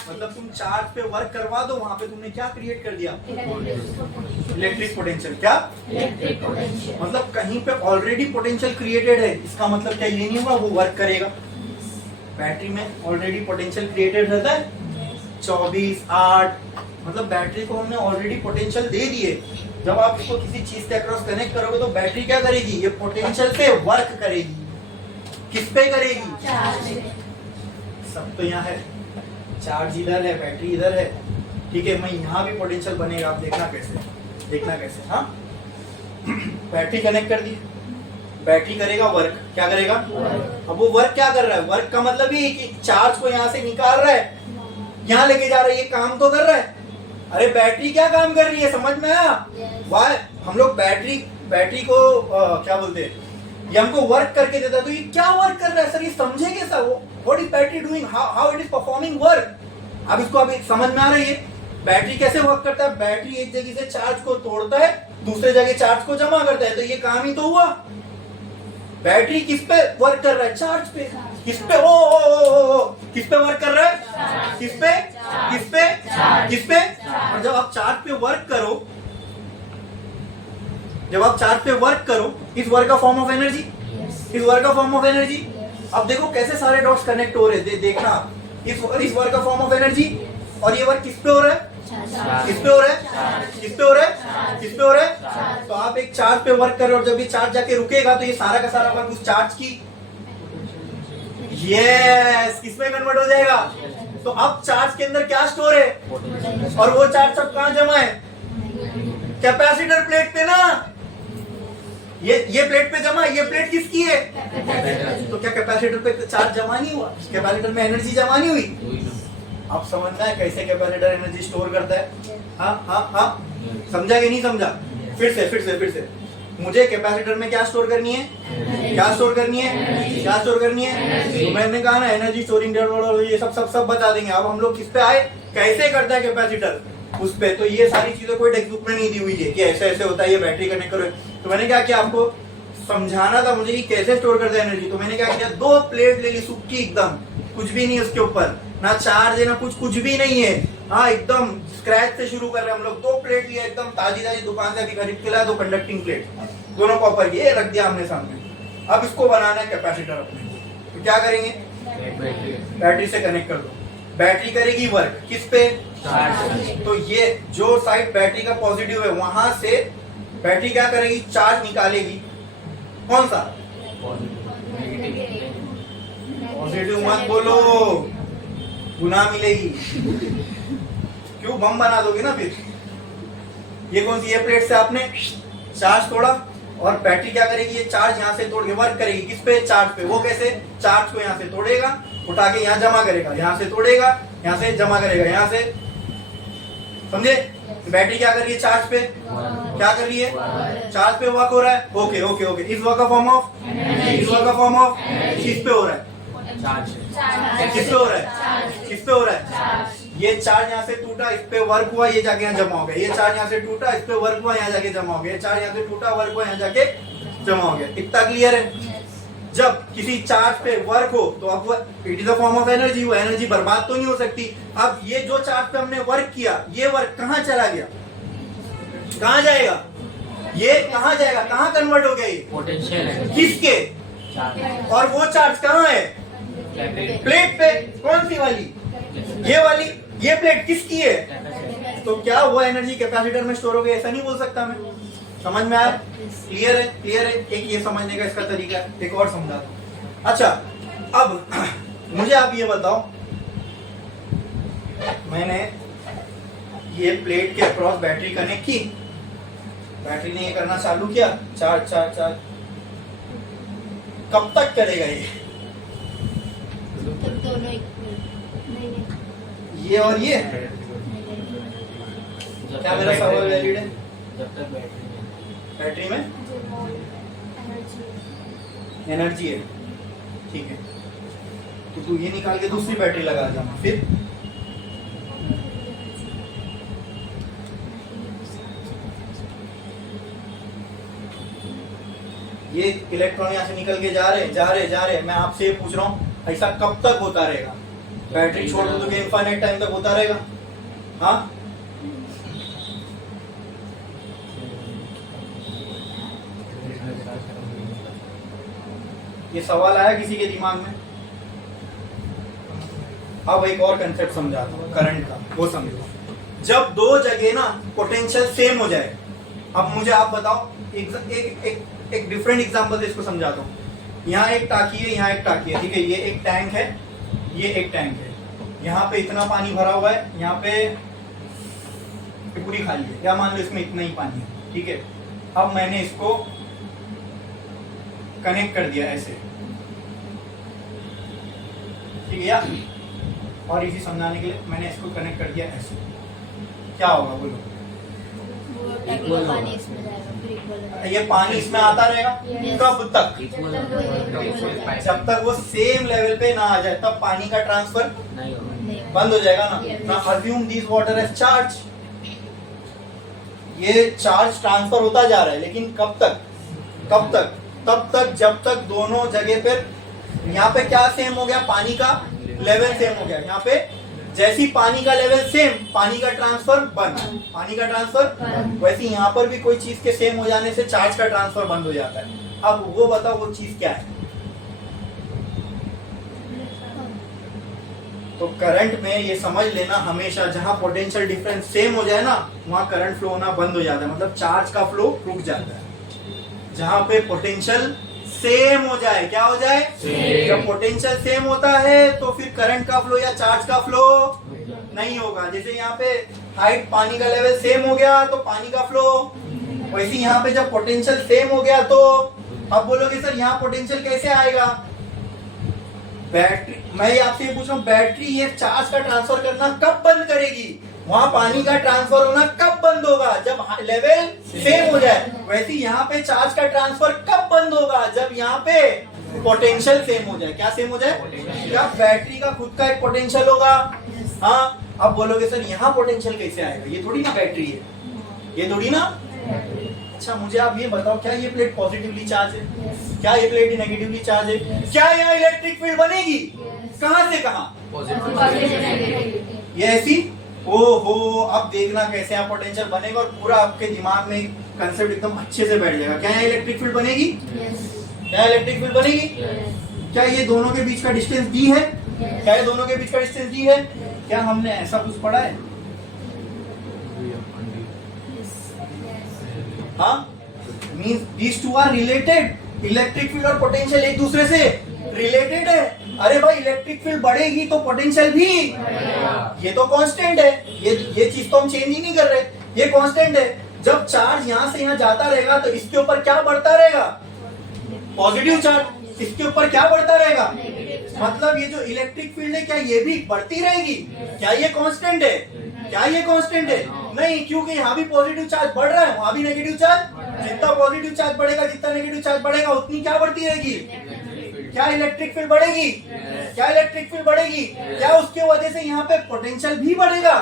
मतलब तुम चार्ज पे वर्क करवा दो, वहां पे तुमने क्या क्रिएट कर दिया? Electric potential. क्या? Electric potential. मतलब कहीं पे ऑलरेडी पोटेंशियल क्रिएटेड है, इसका मतलब क्या ये नहीं हुआ वो वर्क करेगा। बैटरी में ऑलरेडी पोटेंशियल क्रिएटेड रहता है 24, 8, मतलब बैटरी को हमने ऑलरेडी पोटेंशियल दे दिए। जब आप इसको किसी चीज के अक्रॉस कनेक्ट करोगे तो बैटरी क्या करेगी? ये पोटेंशियल पे वर्क करेगी। किस पे करेगी? चार्ज। सब तो यहाँ है, चार्ज इधर है, बैटरी इधर है, ठीक है। मैं यहाँ भी पोटेंशियल बनेगा, आप देखना कैसे। हाँ, बैटरी कनेक्ट कर दी, बैटरी करेगा वर्क। क्या करेगा? अब वो वर्क क्या कर रहा है? वर्क का मतलब ये कि चार्ज को यहाँ से निकाल रहा है, यहाँ लेके जा रहा है, ये काम तो कर रहा है। अरे बैटरी क्या काम कर रही है, समझ में आया? वाह, हम लोग बैटरी को क्या बोलते हैं, ये हमको वर्क करके देता है। तो ये क्या वर्क कर रहा है सर, ये समझे कैसा? वो what is battery doing, how it is performing work. अब इसको अभी समझ में आ रही है बैटरी कैसे वर्क करता है। बैटरी एक जगह से चार्ज को तोड़ता है, दूसरे जगह चार्ज को जमा करता है, तो ये काम ही तो हुआ। बैटरी किस पे वर्क कर रहा है? चार्ज पे। किस पे? ओ किस पे वर्क कर रहा है? किस पे? किस पे? किस पे? और जब आप चार्ज पे वर्क करो, इस वर्क का फॉर्म ऑफ एनर्जी, इस वर्क का फॉर्म ऑफ एनर्जी। अब देखो कैसे सारे डॉट्स कनेक्ट हो रहे हैं, देखना। इस वर्क का फॉर्म ऑफ एनर्जी, और ये वर्क किस पे हो रहा है? किस पे हो रहा है? किस पे हो रहा है? किस पे हो रहा है? तो आप एक चार्ज पे वर्क कर रहे हो और जब ये चार्ज जाके रुकेगा तो ये सारा का सारा वर्क उस चार्ज की, यस, किस में कन्वर्ट हो जाएगा? तो अब चार्ज के अंदर क्या स्टोर है, और वो चार्ज सब कहां जमा है, कैपेसिटर प्लेट पे ना, ये प्लेट पे जमा, ये प्लेट किसकी है, तो क्या कैपेसिटर पे चार्ज जमा नहीं हुआ, कैपेसिटर में एनर्जी जमा नहीं हुई। आप समझना है कैसे कैपेसिटर एनर्जी स्टोर करता है। हाँ, समझा कि नहीं समझा, फिर से मुझे कैपेसिटर में क्या स्टोर करनी है, क्या स्टोर करनी है, तो मैंने कहा ना एनर्जी स्टोरिंग ये सब बता देंगे। अब हम लोग किस पे आए, कैसे करता है कैपेसिटर, उस पे। तो ये सारी चीजें कोई टेक्स्ट बुक में नहीं दी हुई है कि ऐसे ऐसे होता है, ये बैटरी कनेक्ट करो। तो मैंने क्या किया, आपको समझाना था मुझे कि कैसे स्टोर करता है एनर्जी। तो मैंने क्या किया, 2 प्लेट ले ली सूखी एकदम, कुछ भी नहीं उसके ऊपर, ना चार्ज है ना कुछ भी नहीं है। हाँ, एकदम स्क्रैच से शुरू कर रहे हैं हम लोग। 2 प्लेट लिया एकदम ताजी दुकान से अभी खरीद के लाया, 2 कंडक्टिंग प्लेट, दोनों कॉपर की, ये रख दिया हमने सामने। अब इसको बनाना है कैपेसिटर अपने, तो क्या करेंगे, बैटरी से कनेक्ट कर दो। बैटरी करेगी वर्क किस पे, चार्ज। तो ये जो साइड बैटरी का पॉजिटिव है वहां से बैटरी क्या करेगी, चार्ज निकालेगी। कौन सा, पॉजिटिव मत बोलो, गुनाह मिलेगी। क्यों, बम बना दोगे ना फिर। ये कौन सी, ये प्लेट से आपने चार्ज तोड़ा, और बैटरी क्या करेगी, ये चार्ज यहाँ से तोड़ के वर्क करेगी किस पे, चार्ज पे। वो कैसे, चार्ज को यहाँ से तोड़ेगा, उठा के यहाँ जमा करेगा, यहाँ से तोड़ेगा, यहाँ से जमा करेगा, यहाँ से, समझे। बैटरी क्या कर रही है, चार्ज पे क्या कर रही है, चार्ज पे वर्क हो रहा है। ओके, इस वर्क का फॉर्म ऑफ, किस पे हो रहा है, किस पे हो रहा है, ये चार्ज यहाँ से टूटा, इस पे वर्क हुआ, ये जाके यहाँ जमा हो गया। ये चार्ज यहाँ से टूटा, इस पे वर्क हुआ, यहाँ जाके जमा हो गया। ये चार्ज यहाँ से टूटा, वर्क हुआ, यहाँ जाके जमा हो गया। इतना क्लियर है। जब किसी चार्ज पे वर्क हो तो अब वो it is a form of energy, वो एनर्जी बर्बाद तो नहीं हो सकती। अब ये जो चार्ज पे हमने वर्क किया, ये वर्क कहाँ चला गया, कहाँ जाएगा, ये कहाँ जाएगा, कहाँ कन्वर्ट हो गया, ये पोटेंशियल है किसके, और वो चार्ज कहाँ है, प्लेट पे। कौन सी वाली, ये वाली, ये प्लेट किसकी है, तो क्या वो एनर्जी कैपेसिटर में स्टोर हो गई, ऐसा नहीं बोल सकता मैं। समझ में आया, क्लियर है। एक ये समझने का इसका तरीका है, एक और समझा दो। अच्छा, अब मुझे आप ये बताओ, मैंने ये प्लेट के अक्रॉस बैटरी कनेक्ट की, बैटरी ने ये करना चालू किया, चार्ज, कब तक करेगा ये और ये, क्या मेरा सवाल वैलिड है, जब तक बैटरी में एनर्जी है, ठीक है। तो तू ये निकाल के दूसरी बैटरी लगा देना, फिर ये इलेक्ट्रॉन यहाँ से निकल के जा रहे। मैं आपसे ये पूछ रहा हूँ, ऐसा कब तक होता रहेगा, बैटरी छोड़ दो तो इनफाइनाइट टाइम तक होता रहेगा। हाँ, ये सवाल आया किसी के दिमाग में। अब एक और कंसेप्ट समझाता हूँ करंट का, वो समझो। जब 2 जगह ना पोटेंशियल सेम हो जाए, अब मुझे आप बताओ, एक डिफरेंट एग्जांपल से इसको समझाता हूँ। यहाँ एक टाकी है, यहाँ एक टाकी है, ठीक है। ये एक टैंक है, ये एक टैंक है। यहाँ पे इतना पानी भरा हुआ है, यहाँ पे पूरी खाली है, या मान लो इसमें इतना ही पानी है, ठीक है। अब मैंने इसको कनेक्ट कर दिया ऐसे, ठीक है, या और इसी समझाने के लिए मैंने इसको कनेक्ट कर दिया ऐसे। क्या होगा बोलो, ये पानी इसमें आता रहेगा कब तक, जब तक वो सेम लेवल पे ना आ जाए, तब पानी का ट्रांसफर बंद हो जाएगा ना। Assume this water as charge, ये चार्ज ट्रांसफर होता जा रहा है, लेकिन कब तक, तब तक जब तक दोनों जगह पे, यहाँ पे क्या सेम हो गया, पानी का लेवल सेम हो गया। यहाँ पे जैसी पानी का लेवल सेम, पानी का ट्रांसफर बंद, वैसे यहाँ पर भी कोई चीज के सेम हो जाने से चार्ज का ट्रांसफर बंद हो जाता है। अब वो बताओ वो चीज क्या है। तो करंट में ये समझ लेना, हमेशा जहां पोटेंशियल डिफरेंस सेम हो जाए ना, वहां करंट फ्लो होना बंद हो जाता है, मतलब चार्ज का फ्लो रुक जाता है। जहां पे पोटेंशियल सेम हो जाए। क्या हो जाए? जब पोटेंशियल सेम होता है तो फिर करंट का फ्लो या चार्ज का फ्लो नहीं होगा। जैसे यहाँ पे हाइट पानी का लेवल सेम हो गया तो पानी का फ्लो, वैसे यहाँ पे जब पोटेंशियल सेम हो गया तो अब बोलोगे सर यहाँ पोटेंशियल कैसे आएगा? बैटरी, मैं आपसे ये पूछ रहा हूँ, बैटरी ये चार्ज का ट्रांसफर करना कब बंद करेगी? वहां पानी का ट्रांसफर होना कब बंद होगा? जब लेवल सेम हो जाए। वैसे यहाँ पे चार्ज का ट्रांसफर कब बंद होगा? जब यहाँ पे पोटेंशियल सेम हो जाए। क्या सेम हो जाए? जब बैटरी का खुद का एक पोटेंशियल होगा। हाँ, अब बोलोगे सर यहाँ पोटेंशियल कैसे आएगा? ये थोड़ी ना बैटरी है, ये थोड़ी ना। अच्छा मुझे आप ये बताओ, क्या ये प्लेट पॉजिटिवली चार्ज है? क्या ये प्लेट नेगेटिवली चार्ज है? क्या यहाँ इलेक्ट्रिक फील्ड बनेगी? कहां से कहां? ये ऐसी। ओहो, अब देखना कैसे यहाँ पोटेंशियल बनेगा और पूरा आपके दिमाग में कंसेप्ट एकदम अच्छे से बैठ जाएगा। क्या यहाँ इलेक्ट्रिक फील्ड बनेगी? क्या इलेक्ट्रिक फील्ड बनेगी? क्या ये दोनों के बीच का डिस्टेंस डी है? क्या ये दोनों के बीच का डिस्टेंस डी है? क्या हमने ऐसा कुछ पढ़ा है? हाँ, means these two are related. Electric field और पोटेंशियल एक दूसरे से रिलेटेड है। अरे भाई, इलेक्ट्रिक फील्ड बढ़ेगी तो पोटेंशियल भी, ये तो कांस्टेंट है। ये चीज तो हम चेंज ही नहीं कर रहे, ये कांस्टेंट है। जब चार्ज यहां से यहां जाता रहेगा तो इसके ऊपर क्या बढ़ता रहेगा? Positive charge. इसके ऊपर क्या बढ़ता रहेगा? मतलब ये जो इलेक्ट्रिक फील्ड है क्या ये भी बढ़ती रहेगी? क्या ये कांस्टेंट है? क्या ये कांस्टेंट है? नहीं, क्योंकि यहाँ भी पॉजिटिव चार्ज बढ़ रहा है, वहां भी नेगेटिव चार्ज। जितना पॉजिटिव चार्ज बढ़ेगा, जितना नेगेटिव चार्ज बढ़ेगा, उतनी क्या बढ़ती रहेगी? क्या इलेक्ट्रिक फील्ड बढ़ेगी? क्या इलेक्ट्रिक फील्ड बढ़ेगी? क्या उसके वजह से यहाँ पे पोटेंशियल भी बढ़ेगा?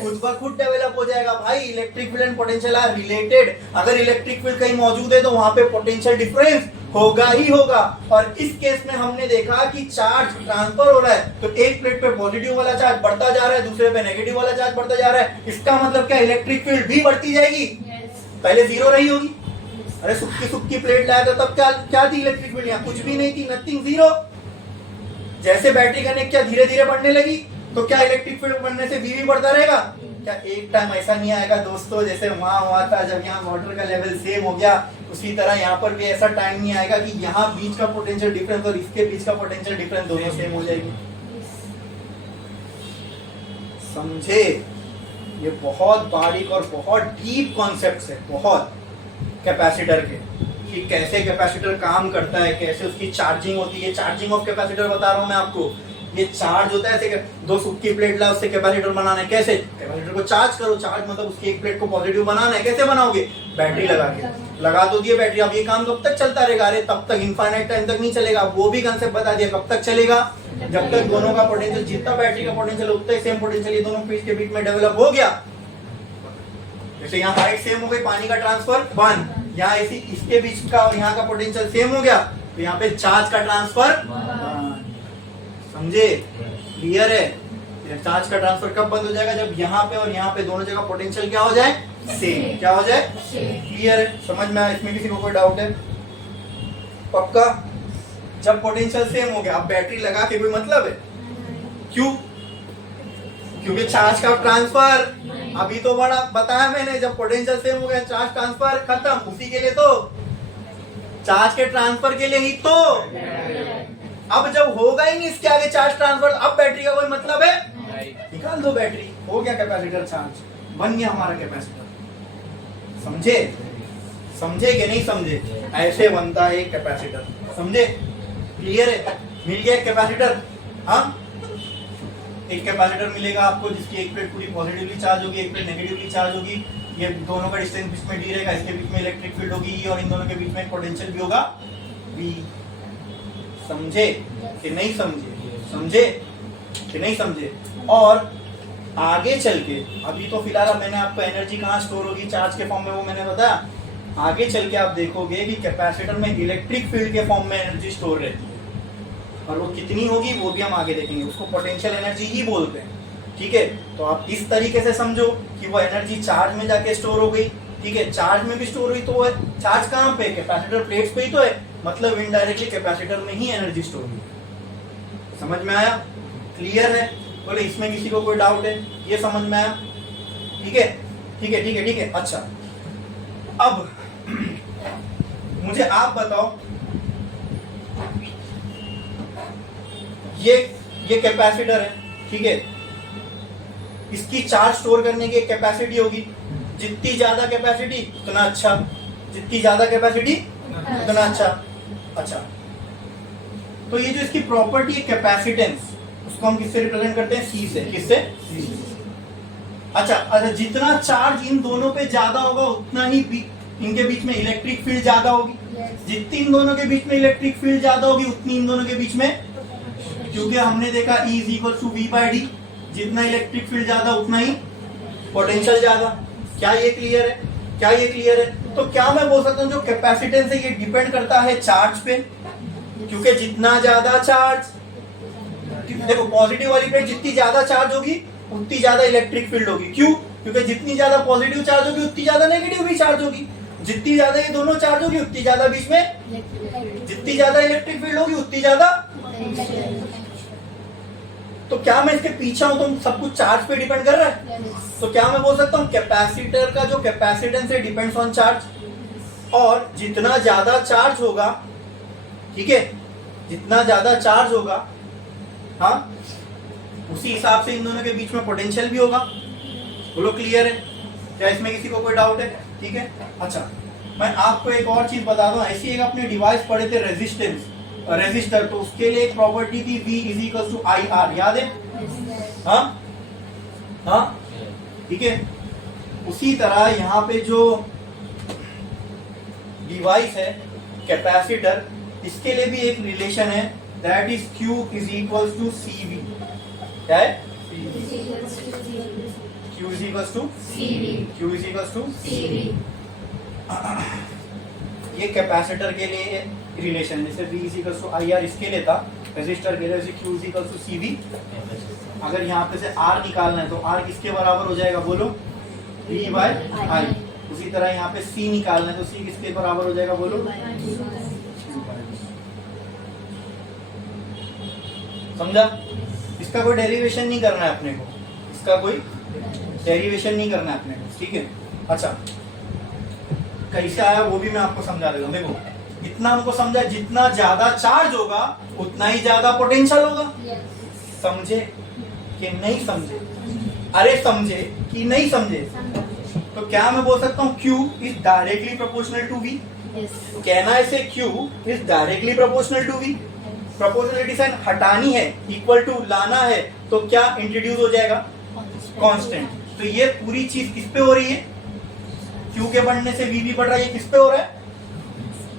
खुद ब खुद डेवलप हो जाएगा। भाई, electric field and potential are related. अगर इलेक्ट्रिक फील्ड कहीं मौजूद है तो वहां पे पोटेंशियल डिफरेंस होगा ही होगा। और इस केस में हमने देखा कि चार्ज ट्रांसफर हो रहा है तो एक प्लेट पे पॉजिटिव वाला चार्ज बढ़ता जा रहा है, दूसरे पे नेगेटिव वाला चार्ज बढ़ता जा रहा है। इसका मतलब क्या? इलेक्ट्रिक फील्ड भी बढ़ती जाएगी। पहले जीरो रही होगी। अरे सुक्की प्लेट लाया था तब क्या थी इलेक्ट्रिक फील्ड? यहाँ कुछ भी नहीं थी, नथिंग, जीरो। जैसे बैटरी कनेक्ट क्या धीरे धीरे बढ़ने लगी तो क्या इलेक्ट्रिक फील्ड बढ़ने से वी भी बढ़ता रहेगा? क्या एक टाइम ऐसा नहीं आएगा दोस्तों जैसे वहां हुआ था जब यहाँ वाटर का लेवल सेम हो गया, उसी तरह यहाँ पर भी ऐसा टाइम नहीं आएगा कि यहाँ बीच का पोटेंशियल डिफरेंस और इसके बीच का पोटेंशियल डिफरेंस दोनों सेम हो जाएगी। समझे? ये बहुत बारीक और बहुत डीप कॉन्सेप्ट्स है, बहुत, कैपेसिटर के, कि कैसे कैपेसिटर काम करता है, कैसे उसकी चार्जिंग होती है। चार्जिंग ऑफ कैपेसिटर बता रहा हूं मैं आपको। ये चार्ज होता है, ऐसे दो सुक्की प्लेट ला, उससे कैपेसिटर बनाना है। कैसे? कैपेसिटर को चार्ज करो। चार्ज मतलब उसकी एक प्लेट को पॉजिटिव बनाना है। कैसे बनाओगे? बैटरी लगा के। लगा तो दिए बैटरी, अब ये काम कब तक चलता रहेगा? अरे तब तक, इनफाइनाइट टाइम तक नहीं चलेगा। वो भी कंसेप्ट बता दिया। कब तक चलेगा? जब तक दोनों का पोटेंशियल, जितना बैटरी का पोटेंशियल उतना ही सेम पोटेंशियल ये दोनों के बीच में डेवलप हो गया। जैसे यहाँ हाइट सेम हो गई, पानी का ट्रांसफर 1, यहाँ ऐसी इसके बीच का और यहाँ का पोटेंशियल सेम हो गया तो यहाँ पे चार्ज का ट्रांसफर। समझे? क्लियर है? चार्ज का ट्रांसफर कब बंद हो जाएगा? जब यहाँ पे और यहाँ पे दोनों जगह पोटेंशियल क्या हो जाए? सेम। क्या हो जाए? क्लियर है? समझ में आया? इसमें किसी को कोई डाउट है? पक्का? जब पोटेंशियल सेम हो गया, अब बैटरी लगा के कोई मतलब है? क्यों? क्योंकि चार्ज का ट्रांसफर अभी तो बड़ा बताया मैंने, जब पोटेंशियल सेम हो गया चार्ज ट्रांसफर खत्म। उसी के लिए तो, चार्ज के ट्रांसफर के लिए ही तो। अब जब होगा ही नहीं इसके आगे चार्ज ट्रांसफर, अब बैटरी का कोई मतलब है? निकाल दो बैटरी, हो गया कैपेसिटर चार्ज, बन गया हमारा कैपेसिटर। समझे? समझे कि नहीं समझे? ऐसे बनता है कैपेसिटर। समझे? क्लियर है? मिल गया कैपेसिटर। हाँ, एक कैपेसिटर मिलेगा आपको जिसकी एक प्लेट पूरी पॉजिटिवली चार्ज होगी, एक प्लेट नेगेटिवली चार्ज होगी। ये दोनों का डिस्टेंस बीच में डी रहेगा, इसके बीच में इलेक्ट्रिक फील्ड होगी और इन दोनों के बीच में पोटेंशियल भी होगा V। समझे कि नहीं समझे? समझे कि नहीं समझे? और आगे चल के, अभी तो फिलहाल मैंने आपको एनर्जी कहाँ स्टोर होगी चार्ज के फॉर्म में वो मैंने बताया। आगे चल के आप देखोगे कि कैपेसिटर में इलेक्ट्रिक फील्ड के फॉर्म में एनर्जी स्टोर रहती है और वो कितनी होगी वो भी हम आगे देखेंगे। उसको पोटेंशियल एनर्जी ही बोलते हैं। ठीक है? तो आप इस तरीके से समझो कि वो एनर्जी चार्ज में जाके स्टोर हो गई। ठीक है? चार्ज में भी स्टोर हुई तो है, चार्ज कहाँ पे? कैपेसिटर प्लेट्स पे ही तो है, मतलब इनडायरेक्टली कैपेसिटर में ही एनर्जी स्टोर हुई। समझ में आया? क्लियर है? बोले इसमें किसी को कोई डाउट है? ये समझ में आया? ठीक है? ठीक है, ठीक है, ठीक है। अच्छा, अब मुझे आप बताओ ये कैपेसिटर है, ठीक है, इसकी चार्ज स्टोर करने की कैपेसिटी होगी, जितनी ज्यादा कैपेसिटी उतना अच्छा, जितनी ज्यादा कैपेसिटी उतना अच्छा। अच्छा, तो ये जो इसकी प्रॉपर्टी है कैपेसिटेंस, उसको हम किससे रिप्रेजेंट करते हैं? सी से। किससे? अच्छा, जितना चार्ज इन दोनों पे ज्यादा होगा उतना ही इनके बीच में इलेक्ट्रिक फील्ड ज्यादा होगी। जितनी इन दोनों के बीच में इलेक्ट्रिक फील्ड ज्यादा होगी उतनी इन दोनों के बीच में, क्योंकि हमने देखा E is equal to V by D, जितना इलेक्ट्रिक फील्ड ज्यादा उतना ही पोटेंशियल ज्यादा। क्या ये क्लियर है? क्या ये क्लियर है? तो क्या मैं बोल सकता हूँ जो कैपेसिटेंस है ये डिपेंड करता है चार्ज पे, क्योंकि जितना ज्यादा चार्ज, देखो पॉजिटिव वाली प्लेट जितनी ज्यादा चार्ज होगी उतनी ज्यादा इलेक्ट्रिक फील्ड होगी। क्यों? क्योंकि जितनी ज्यादा पॉजिटिव चार्ज होगी उतनी ज्यादा नेगेटिव भी चार्ज होगी। जितनी ज्यादा ये दोनों चार्ज होगी उतनी ज्यादा बीच में, जितनी ज्यादा इलेक्ट्रिक फील्ड होगी उतनी ज्यादा। तो क्या मैं इसके पीछे हूं तो सब कुछ चार्ज पे डिपेंड कर रहा है? तो क्या मैं बोल सकता हूं कैपेसिटर का जो कैपेसिटेंस है डिपेंड्स ऑन चार्ज, और जितना ज्यादा चार्ज होगा, ठीक है, जितना ज्यादा चार्ज होगा, हाँ, उसी हिसाब से इन दोनों के बीच में पोटेंशियल भी होगा। बोलो क्लियर है? क्या इसमें किसी को कोई डाउट है? ठीक है। अच्छा, मैं आपको एक और चीज बता दूं, ऐसी एक अपने डिवाइस पढ़े थे रेजिस्टर, तो उसके लिए एक प्रॉपर्टी थी V is equal to IR, याद है? हाँ हाँ, ठीक है। उसी तरह यहाँ पे जो डिवाइस है कैपेसिटर, इसके लिए भी एक रिलेशन है, that is Q is equal to CV। क्या है? Q is equal to Q is equal to CV। ये कैपेसिटर के लिए रिलेशन, जैसे V is equal to IR इसके लिए था, रेजिस्टर के लिए Q is equal to CV। अगर यहाँ पे से R निकालना है तो R किसके बराबर हो जाएगा? बोलो, V बाय I। उसी तरह यहाँ पे C निकालना है तो C किसके बराबर हो जाएगा? बोलो, समझा? इसका कोई डेरिवेशन नहीं करना है अपने को, इसका कोई डेरिवेशन नहीं करना है अपने को, ठीक है। अच्छा, कैसे आया वो भी मैं आपको समझा देता हूँ। देखो, इतना हमको समझा, जितना ज्यादा चार्ज होगा उतना ही ज्यादा पोटेंशियल होगा। समझे कि नहीं समझे? अरे समझे कि नहीं समझे? तो क्या मैं बोल सकता हूँ Q is directly proportional to V? कहना है से Q is directly proportional to V। Proportionality sign हटानी है, इक्वल टू लाना है, तो क्या इंट्रोड्यूस हो जाएगा? कांस्टेंट। तो ये पूरी चीज किस पे हो रही है? Q के बढ़ने से V भी बढ़ रहा है, ये किस पे हो रहा है?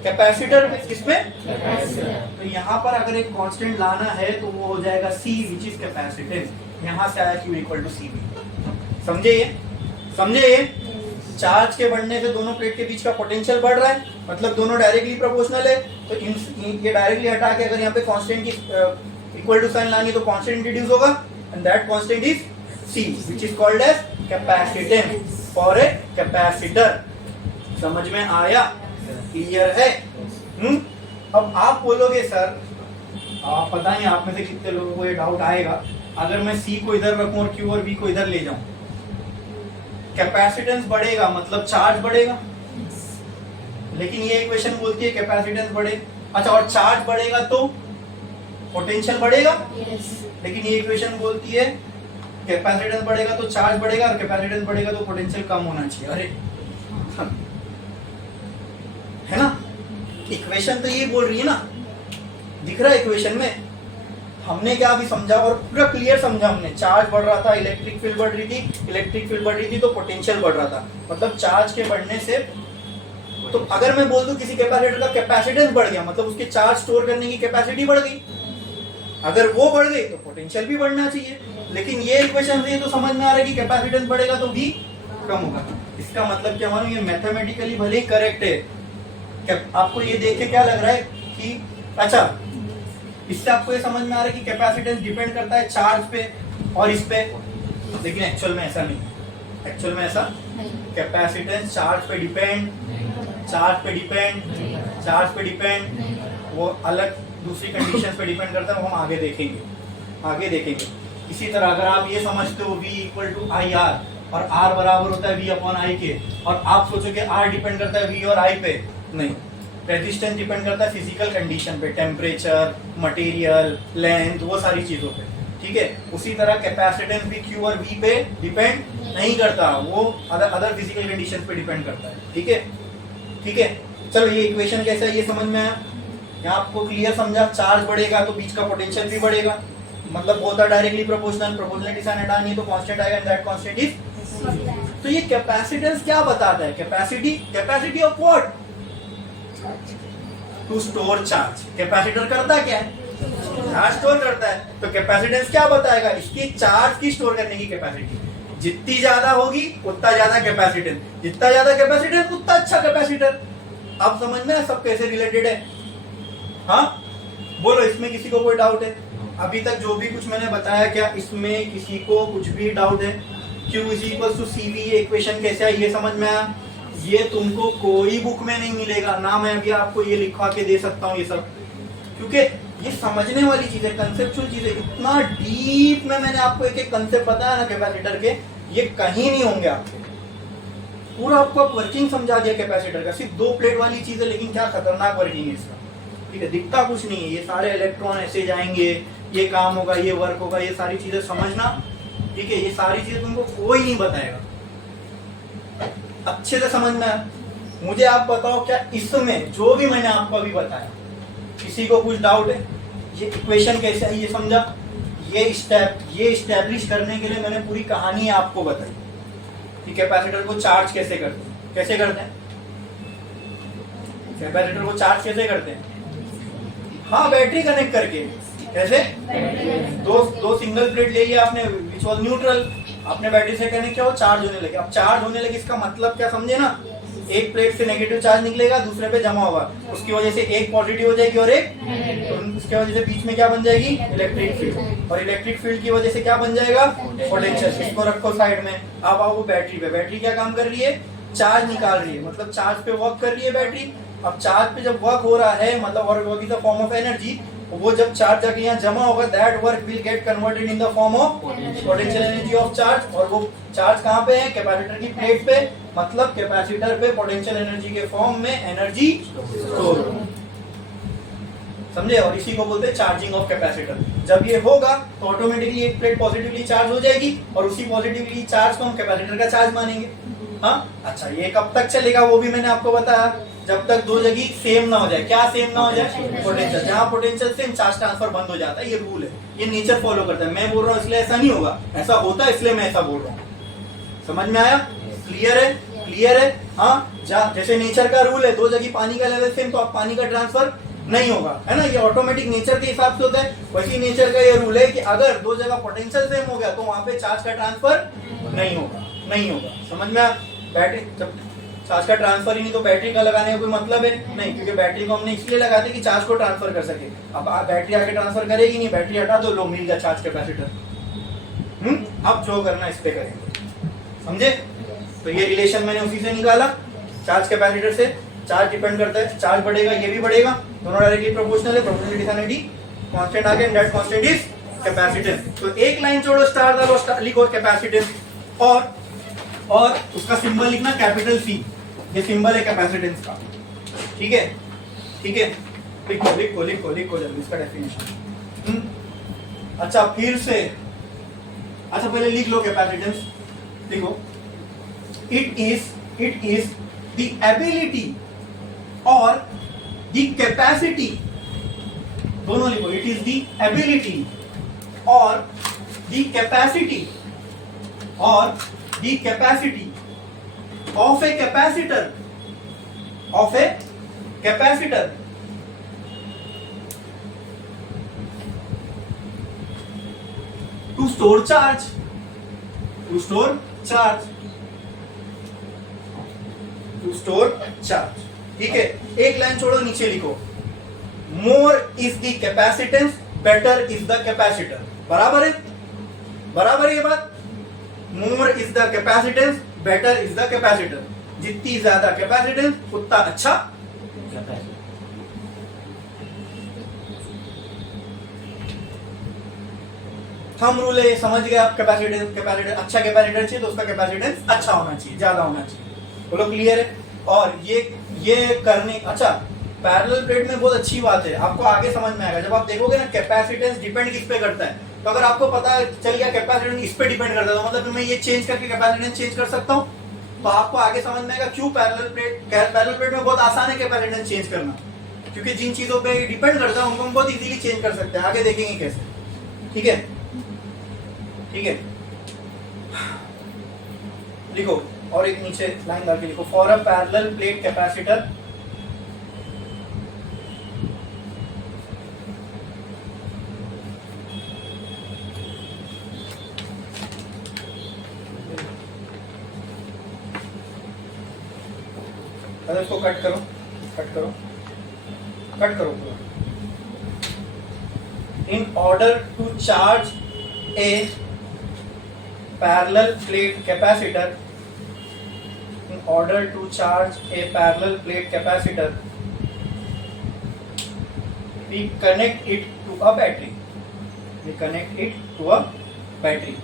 कैपेसिटर पे। किस पे? तो यहाँ पर अगर एक कांस्टेंट लाना है तो वो हो जाएगा C विच इज कैपेसिटेंस। यहाँ से आया Q इक्वल टू CV। समझे ये? समझे ये? चार्ज के बढ़ने से दोनों प्लेट के बीच का पोटेंशियल बढ़ रहा है, मतलब दोनों डायरेक्टली प्रोपोर्शनल है। तो ये डायरेक्टली हटा के अगर यहाँ पे कांस्टेंट की इक्वल टू साइन लानी तो कांस्टेंट इंट्रोड्यूस होगा, and that constant is C which is called as capacitance for a capacitor. समझ में आया? क्लियर है? अब आप बोलोगे सर, आप पता नहीं आप में से कितने लोगों को ये डाउट आएगा, अगर मैं C को इधर रखूं और Q और V को इधर ले जाऊं, कैपेसिटेंस बढ़ेगा मतलब चार्ज बढ़ेगा, लेकिन ये इक्वेशन बोलती है कैपेसिटेंस बढ़े। अच्छा, और चार्ज बढ़ेगा तो पोटेंशियल बढ़ेगा, लेकिन ये इक्वेशन बोलती है कैपेसिटेंस बढ़ेगा तो चार्ज बढ़ेगा, और कैपेसिटेंस बढ़ेगा तो पोटेंशियल कम होना चाहिए। अरे है ना? इक्वेशन तो ये बोल रही है ना, दिख रहा है इक्वेशन में। हमने क्या अभी समझा और पूरा क्लियर समझा हमने, चार्ज बढ़ रहा था, इलेक्ट्रिक फील्ड बढ़ रही थी, इलेक्ट्रिक फील्ड बढ़ रही थी तो पोटेंशियल बढ़ रहा था, मतलब चार्ज के बढ़ने से। तो अगर मैं बोल दूं किसी कैपेसिटर का कैपेसिटेंस बढ़ गया, मतलब उसके चार्ज स्टोर करने की कैपेसिटी बढ़ गई, अगर वो बढ़ गई तो पोटेंशियल भी बढ़ना चाहिए। लेकिन ये इक्वेशन से तो समझ में आ रहा है कि कैपेसिटेंस बढ़ेगा तो V कम होगा। इसका मतलब क्या मानो, ये मैथमेटिकली भले ही करेक्ट है। आपको ये देख के क्या लग रहा है कि अच्छा, इससे आपको ये समझ में आ रहा है कि कैपेसिटेंस डिपेंड करता है चार्ज पे और इस पे, लेकिन एक्चुअल में ऐसा नहीं। एक्चुअल में ऐसा कैपेसिटेंस चार्ज पे डिपेंड, चार्ज पे डिपेंड, चार्ज पे डिपेंड, वो अलग दूसरी कंडीशंस पे डिपेंड करता है, वो हम आगे देखेंगे, आगे देखेंगे। इसी तरह अगर आप ये समझते हो V इक्वल टू IR और R बराबर होता है V अपॉन I के, और आप सोचो कि R डिपेंड करता है V और I पे, नहीं, रेजिस्टेंस डिपेंड करता है फिजिकल कंडीशन पे, टेम्परेचर, मटेरियल, लेंथ, वो सारी चीजों पे, ठीक है। उसी तरह कैपेसिटेंस भी क्यू और वी पे डिपेंड नहीं करता, वो अदर फिजिकल कंडीशन पे डिपेंड करता है, ठीक है। ठीक है, चलो ये इक्वेशन कैसा है ये समझ में आया, यहाँ आपको क्लियर समझा। चार्ज बढ़ेगा तो बीच का पोटेंशियल भी बढ़ेगा, मतलब होता डायरेक्टली प्रोपोर्शनल, प्रोपोर्शनलिटी साइन हटानी है तो कांस्टेंट आएगा, एंड दैट कांस्टेंट इज। तो ये कैपेसिटेंस क्या बताता है? Capacity of what? To store charge. Capacitor करता क्या है? चार्ज स्टोर करता है। तो कैपेसिटेंस क्या बताएगा? इसकी चार्ज की स्टोर करने की कैपेसिटी। जितनी ज्यादा होगी उतना ज्यादा कैपेसिटेंस, जितना ज्यादा कैपेसिटेंस उतना अच्छा कैपेसिटर। अब समझ में सब कैसे रिलेटेड है? हाँ बोलो, इसमें किसी को कोई डाउट है? अभी तक जो भी कुछ मैंने बताया, क्या इसमें किसी को कुछ भी डाउट है? Q is equal to CV, ये इक्वेशन कैसे है ये समझ में आया? ये तुमको कोई बुक में नहीं मिलेगा ना, मैं अभी आपको ये लिखवा के दे सकता हूँ ये सब, क्योंकि ये समझने वाली चीज है, कंसेप्चुअल चीज है। इतना डीप में मैंने आपको एक एक कंसेप्ट बताया ना कैपेसिटर के, ये कहीं नहीं होंगे आपके। पूरा आपको वर्किंग समझा दिया कैपेसिटर का। सिर्फ 2 प्लेट वाली चीज है, लेकिन क्या खतरनाक वर्किंग है इसका, ठीक है। दिखता कुछ नहीं है, ये सारे इलेक्ट्रॉन ऐसे जाएंगे, ये काम होगा, ये वर्क होगा, ये सारी चीजें समझना, ठीक है। ये सारी चीजें तुमको कोई नहीं बताएगा, अच्छे से समझना है। मुझे आप बताओ, क्या इसमें जो भी मैंने आपको अभी बताया किसी को कुछ डाउट है? ये इक्वेशन कैसे है ये समझा, ये स्टेप, ये स्टैब्लिश करने के लिए मैंने पूरी कहानी आपको बताई कि कैपेसिटर को चार्ज कैसे करते हैं। कैसे करते हैं कैपेसिटर को चार्ज? कैसे करते हैं? हाँ, बैटरी कनेक्ट करके। कैसे? दो सिंगल प्लेट ले लिया आपने, विच वाज न्यूट्रल, आपने बैटरी से कनेक्ट किया, वो चार्ज होने लगे। अब चार्ज होने लगे इसका मतलब क्या समझे ना? एक प्लेट से नेगेटिव चार्ज निकलेगा, दूसरे पे जमा होगा, उसकी वजह से एक पॉजिटिव हो जाएगी और एक, तो उसके वजह से बीच में क्या बन जाएगी? Electric field. और इलेक्ट्रिक फील्ड की वजह से क्या बन जाएगा? पोटेंशियल। इसको रखो साइड में। अब आओ बैटरी पे। बैटरी क्या काम कर रही है? चार्ज निकाल रही है, मतलब चार्ज पे वर्क कर रही है बैटरी। अब चार्ज पे जब वर्क हो रहा है, मतलब work is the form of energy, वो जब चार्ज जाके यहाँ जमा होगा, that work will get converted in the form of potential energy of charge. और वो चार्ज कहाँ पे है? कैपेसिटर की प्लेट पे, मतलब कैपेसिटर पे पोटेंशियल एनर्जी के फॉर्म में एनर्जी स्टोर। समझे? और इसी को बोलते हैं चार्जिंग ऑफ कैपेसिटर। जब ये होगा तो ऑटोमेटिकली एक प्लेट पॉजिटिवली चार्ज हो जाएगी, और उसी पॉजिटिवली चार्ज को हम कैपेसिटर का चार्ज मानेंगे। हाँ, अच्छा, ये कब तक चलेगा वो भी मैंने आपको बताया, जब तक दो जगह सेम ना हो जाए। क्या सेम ना हो जाए? पोटेंशियल। जहाँ पोटेंशियल सेम, चार्ज ट्रांसफर बंद हो जाता है। ये रूल है, ये नेचर फॉलो करता है। मैं बोल रहा हूँ इसलिए ऐसा नहीं होगा, ऐसा होता है इसलिए मैं ऐसा बोल रहा हूँ। समझ में आया? क्लियर है? क्लियर है? हाँ, जैसे नेचर का रूल है, दो जगह पानी का लेवल सेम, तो आप पानी का ट्रांसफर नहीं होगा, है ना, ये ऑटोमेटिक नेचर के हिसाब से होता है। वैसे नेचर का ये रूल है कि अगर दो जगह पोटेंशियल सेम हो गया तो वहां पे चार्ज का ट्रांसफर नहीं होगा, नहीं होगा। समझ में? बैटरी जब चार्ज का ट्रांसफर ही नहीं, तो बैटरी का लगाने का कोई मतलब है नहीं, क्योंकि बैटरी को हमने इसलिए लगाते कि चार्ज को ट्रांसफर कर सके। अब बैटरी आगे ट्रांसफर करेगी नहीं, बैटरी हटा दो, लो मिल गया चार्ज कैपेसिटर। अब जो करना इस पे करेंगे, समझे? तो ये रिलेशन मैंने उसी से निकाला, चार्ज कैपेसिटर से। चार्ज डिपेंड करता है, चार्ज बढ़ेगा ये भी बढ़ेगा, दोनों डायरेक्टली प्रोपोर्शनल है। प्रोपोर्शनलिटी कांस्टेंट आ गया, दैट कांस्टेंट इज कैपेसिटेंस। तो एक लाइन छोड़ो, स्टार डालो, लिखो कैपेसिटेंस, और उसका सिंबल लिखना कैपिटल C। ये सिंबल है कैपेसिटेंस का, ठीक है? ठीक है, लिखो लिखो लिखो लिखो जल्दी इसका डेफिनेशन। अच्छा, फिर से, अच्छा पहले लिख लो कैपेसिटेंस, लिखो। इट इज द एबिलिटी और द कैपेसिटी, दोनों लिखो। इट इज द एबिलिटी और the capacity of a capacitor to store charge, ठीक है? एक लाइन छोड़ो, नीचे लिखो, more is the capacitance, better is the capacitor. बराबर है? बराबर है ये बात? More is the capacitance, better is the capacitor. जितनी ज्यादा कैपेसिटेंस उतना अच्छा कैपेसिटर। थंब रूल है, समझ गए आप? कैपेसिटेंस अच्छा कैपेसिटर चाहिए तो उसका कैपेसिटेंस अच्छा होना चाहिए, ज्यादा होना चाहिए। बोलो क्लियर है? और ये करने, अच्छा पैरेलल प्लेट में बहुत अच्छी बात है, आपको आगे समझ में आएगा जब आप देखोगे ना कैपेसिटेंस डिपेंड किस पे करता है। तो अगर आपको पता चल गया कैपेसिटेंस इस पे डिपेंड करता है, तो मतलब मैं ये चेंज करके कैपेसिटेंस चेंज कर सकता हूँ। तो आपको आगे समझ में आएगा क्यों पैरेलल प्लेट में बहुत आसान है कैपेसिटेंस चेंज करना, क्योंकि जिन चीजों पे डिपेंड करता है उनको हम बहुत इजीली चेंज कर सकते हैं। आगे देखेंगे कैसे। ठीक है, ठीक है, लिखो और एक नीचे लाइन डाल के लिखो, for a parallel plate capacitor अरे इसको कट करो, कट करो, कट करो पूरा। In order to charge a parallel plate capacitor, in order to charge a parallel plate capacitor, we connect it to a battery. We connect it to a battery.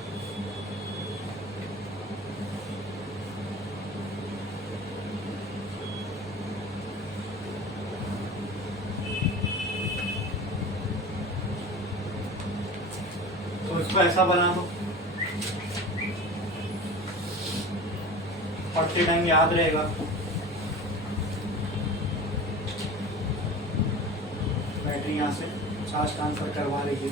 तो इसको ऐसा बना दो, पढ़ते टाइम याद रहेगा। बैटरी यहाँ से चार्ज ट्रांसफर करवा रही है।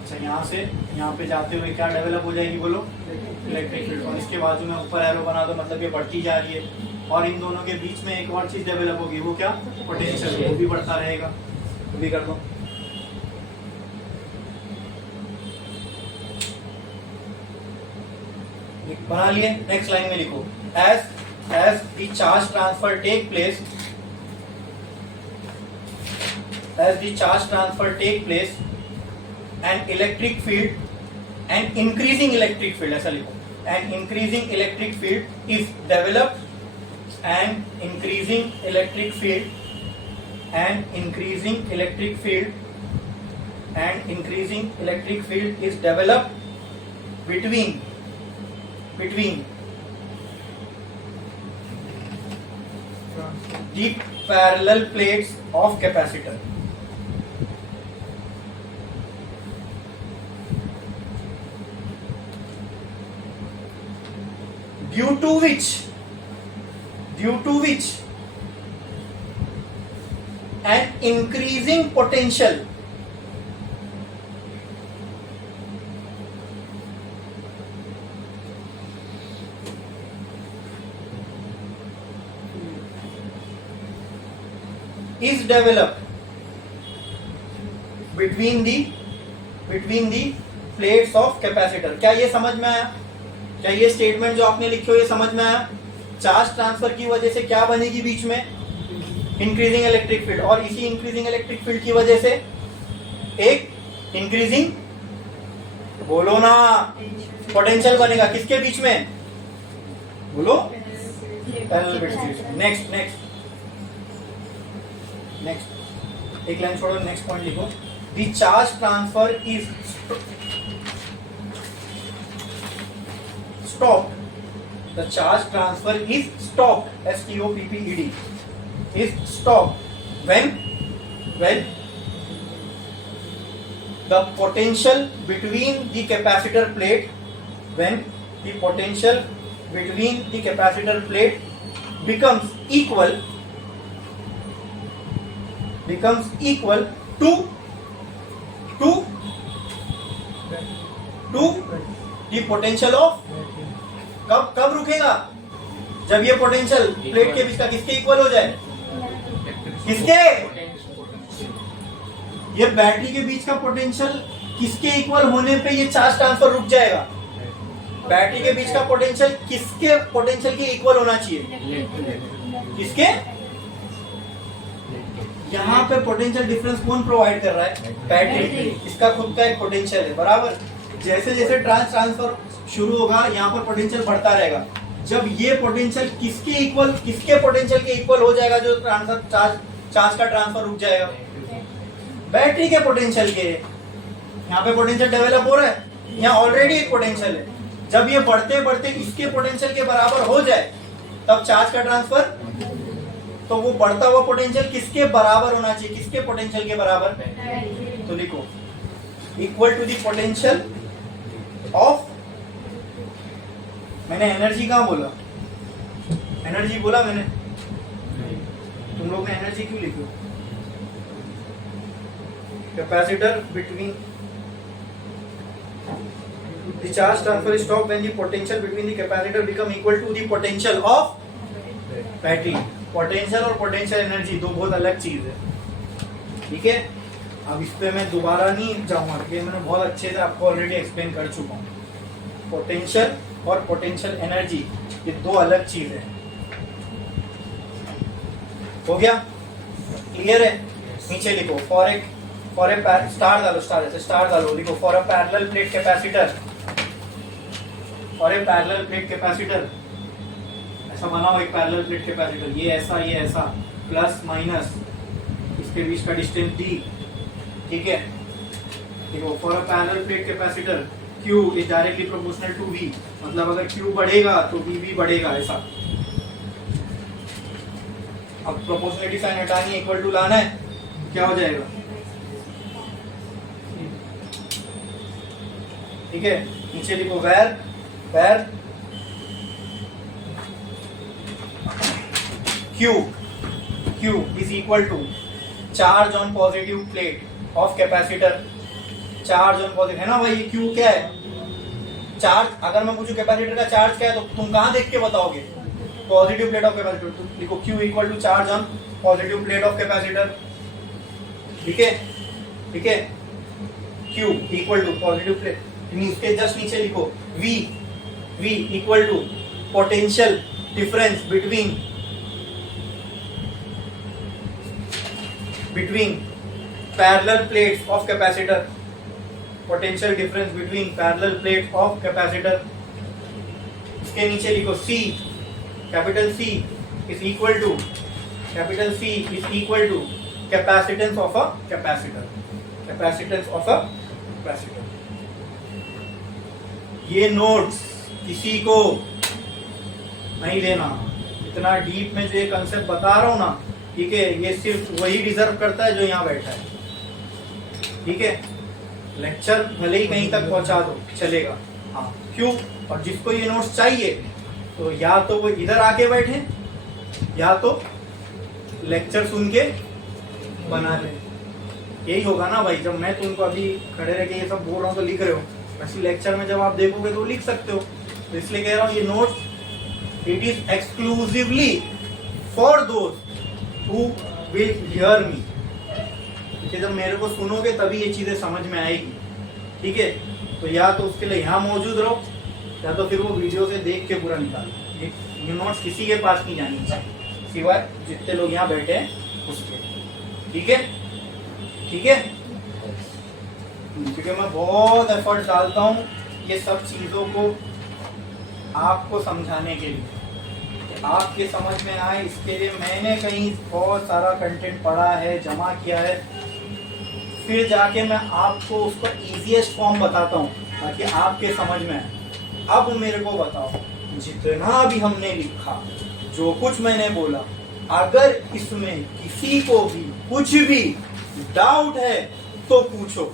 अच्छा, यहाँ से यहाँ पे जाते हुए क्या डेवलप हो जाएगी बोलो, इलेक्ट्रिक फील्ड। और इसके बाजू में ऊपर एरो बना दो, मतलब ये बढ़ती जा रही है। और इन दोनों के बीच में एक और चीज डेवलप होगी, वो क्या, पोटेंशियल, वो भी बढ़ता रहेगा। वो भी कर दो। बना लिए। नेक्स्ट लाइन में लिखो, as the charge transfer take place, as the charge transfer take place an electric field and increasing electric field, ऐसा लिखो, an increasing electric field is developed, and increasing electric field and increasing electric field and increasing electric field is developed between the parallel plates of capacitor. Due to which an increasing potential is developed between the plates of capacitor. क्या ये समझ में आया? क्या ये statement जो आपने लिखे हो ये समझ में आया? चार्ज ट्रांसफर की वजह से क्या बनेगी बीच में, इंक्रीजिंग इलेक्ट्रिक फील्ड, और इसी इंक्रीजिंग इलेक्ट्रिक फील्ड की वजह से एक इंक्रीजिंग, बोलो ना, पोटेंशियल बनेगा। किसके बीच में बोलो, पैरेलल प्लेट्स के बीच में। नेक्स्ट एक लाइन छोड़ो, नेक्स्ट पॉइंट लिखो, the charge transfer is stopped, the charge transfer is stopped, stopped, is stopped when the potential between the capacitor plate, when the potential between the capacitor plate becomes equal to the potential of, कब रुकेगा, जब ये potential plate के बीच का किसके equal हो जाए, किसके, ये बैटरी के बीच का पोटेंशियल किसके इक्वल होने पे ये चार्ज ट्रांसफर रुक जाएगा। बैटरी के बीच का पोटेंशियल किसके पोटेंशियल के इक्वल होना चाहिए, किसके, यहाँ पे पोटेंशियल डिफरेंस कौन प्रोवाइड कर रहा है, बैटरी। इसका खुद का एक पोटेंशियल है, बराबर। जैसे जैसे ट्रांसफर शुरू होगा यहाँ पर पोटेंशियल बढ़ता रहेगा। जब ये पोटेंशियल किसके पोटेंशियल के इक्वल हो जाएगा, जो चार्ज का ट्रांसफर रुक जाएगा, बैटरी के पोटेंशियल के। यहाँ पे पोटेंशियल डेवलप हो रहा है, यहाँ ऑलरेडी एक पोटेंशियल है। जब ये बढ़ते बढ़ते इसके पोटेंशियल के बराबर हो जाए तब चार्ज का ट्रांसफर, तो वो बढ़ता हुआ पोटेंशियल किसके बराबर होना चाहिए, किसके पोटेंशियल के बराबर? तो लिखो equal to the potential of, मैंने एनर्जी कहाँ बोला? एनर्जी बोला मैंने? तुम लोग ने एनर्जी क्यों लिखो? Capacitor between the charge transfer stop when the potential between the capacitor become equal to the potential of battery. Potential और पोटेंशियल एनर्जी दो बहुत अलग चीज है, ठीक है? अब इस पे मैं दोबारा नहीं जाऊंगा क्योंकि मैंने बहुत अच्छे से आपको ऑलरेडी एक्सप्लेन कर चुका हूँ। पोटेंशियल और पोटेंशियल एनर्जी ये दो अलग चीज है। हो गया? क्लियर है? नीचे लिखो फॉर ए स्टार डालो, स्टार डालो, लिखो for a parallel plate capacitor, for a parallel plate capacitor. ऐसा बनाओ एक पैरेलल प्लेट कैपेसिटर, ये ऐसा प्लस माइनस इसके बीच का डिस्टेंस d, ठीक है? देखो for a parallel plate capacitor Q is directly proportional to V, मतलब अगर Q बढ़ेगा तो V भी बढ़ेगा, ऐसा। अब प्रोपोर्शनलिटी साइन हटानी है, इक्वल टू लाना है, क्या हो जाएगा? ठीक है? नीचे लिखो where Q is equal to charge on positive plate of capacitor, charge on positive है ना भाई? ये Q क्या है? चार्ज। अगर मैं पूछूं कैपेसिटर का चार्ज क्या है तो तुम कहां देख के बताओगे? Positive plate of capacitor. तो लिखो Q equal to charge on positive plate of capacitor, ठीक है? ठीक है? Q equal to positive plate, इसके जस्ट नीचे लिखो V equal to potential difference between parallel plates of capacitor, potential difference between parallel plates of capacitor। इसके नीचे लिखो C, capital C is equal to capacitance of a capacitor, ये notes किसी को नहीं देना। इतना डीप में जो ये कंसेप्ट बता रहा हूं ना, ठीक है, ये सिर्फ वही डिजर्व करता है जो यहाँ बैठा है, ठीक है? लेक्चर भले ही कहीं तक पहुंचा दो चलेगा, हाँ। क्यों? और जिसको ये नोट्स चाहिए तो या तो वो इधर आके बैठे या तो लेक्चर सुन के बना ले। यही होगा ना भाई, जब मैं तुमको अभी खड़े रह के ये सब बोल रहा हूँ तो लिख रहे हो, वैसे लेक्चर में जब आप देखोगे तो लिख सकते हो। तो इसलिए कह रहा हूँ ये notes it is exclusively for those who will hear me, कि जब मेरे को सुनोगे तभी ये चीजें समझ में आएगी, ठीक है? तो या तो उसके लिए यहाँ मौजूद रहो या तो फिर वो वीडियो से देख के पूरा निकालो। ये नोट्स किसी के पास नहीं जानी चाहिए सिवाय जितने लोग यहाँ बैठे हैं उसके, ठीक है? ठीक है? क्योंकि मैं बहुत एफर्ट डालता हूँ ये सब चीजों को आपको समझाने के लिए, आपके समझ में आए, इसके लिए मैंने कहीं बहुत सारा कंटेंट पढ़ा है, जमा किया है, फिर जाके मैं आपको उसका इजीएस्ट फॉर्म बताता हूँ ताकि आपके समझ में आए। अब मेरे को बताओ, जितना भी हमने लिखा, जो कुछ मैंने बोला, अगर इसमें किसी को भी कुछ भी डाउट है तो पूछो,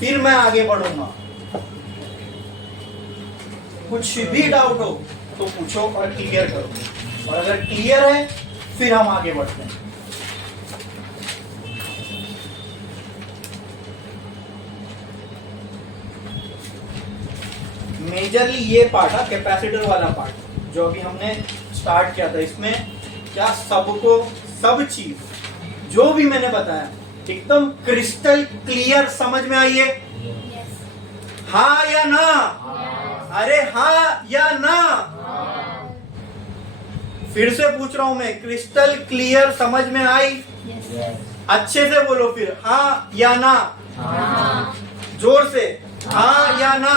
फिर मैं आगे बढ़ूंगा। कुछ भी डाउट हो तो पूछो और क्लियर करो, और अगर क्लियर है फिर हम आगे बढ़ते हैं। मेजरली ये पार्ट है कैपेसिटर वाला पार्ट जो अभी हमने स्टार्ट किया था। इसमें क्या सबको सब चीज जो भी मैंने बताया एकदम क्रिस्टल क्लियर समझ में आई है? हाँ या ना? अरे हाँ या ना? फिर से पूछ रहा हूं मैं, क्रिस्टल क्लियर समझ में आई? अच्छे से बोलो फिर, हाँ या ना? जोर से, हाँ या ना?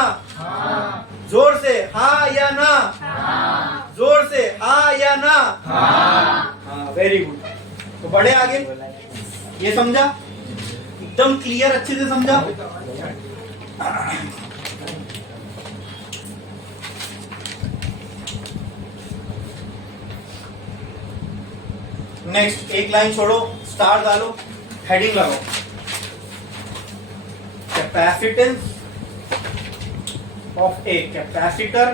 जोर से, हाँ या ना? जोर से, हाँ या ना? हाँ, वेरी गुड। तो बढ़े आगे। ये समझा कि एकदम क्लियर, अच्छे से समझा? नेक्स्ट एक लाइन छोड़ो, स्टार डालो, हेडिंग लगाओ। Capacitance of a capacitor,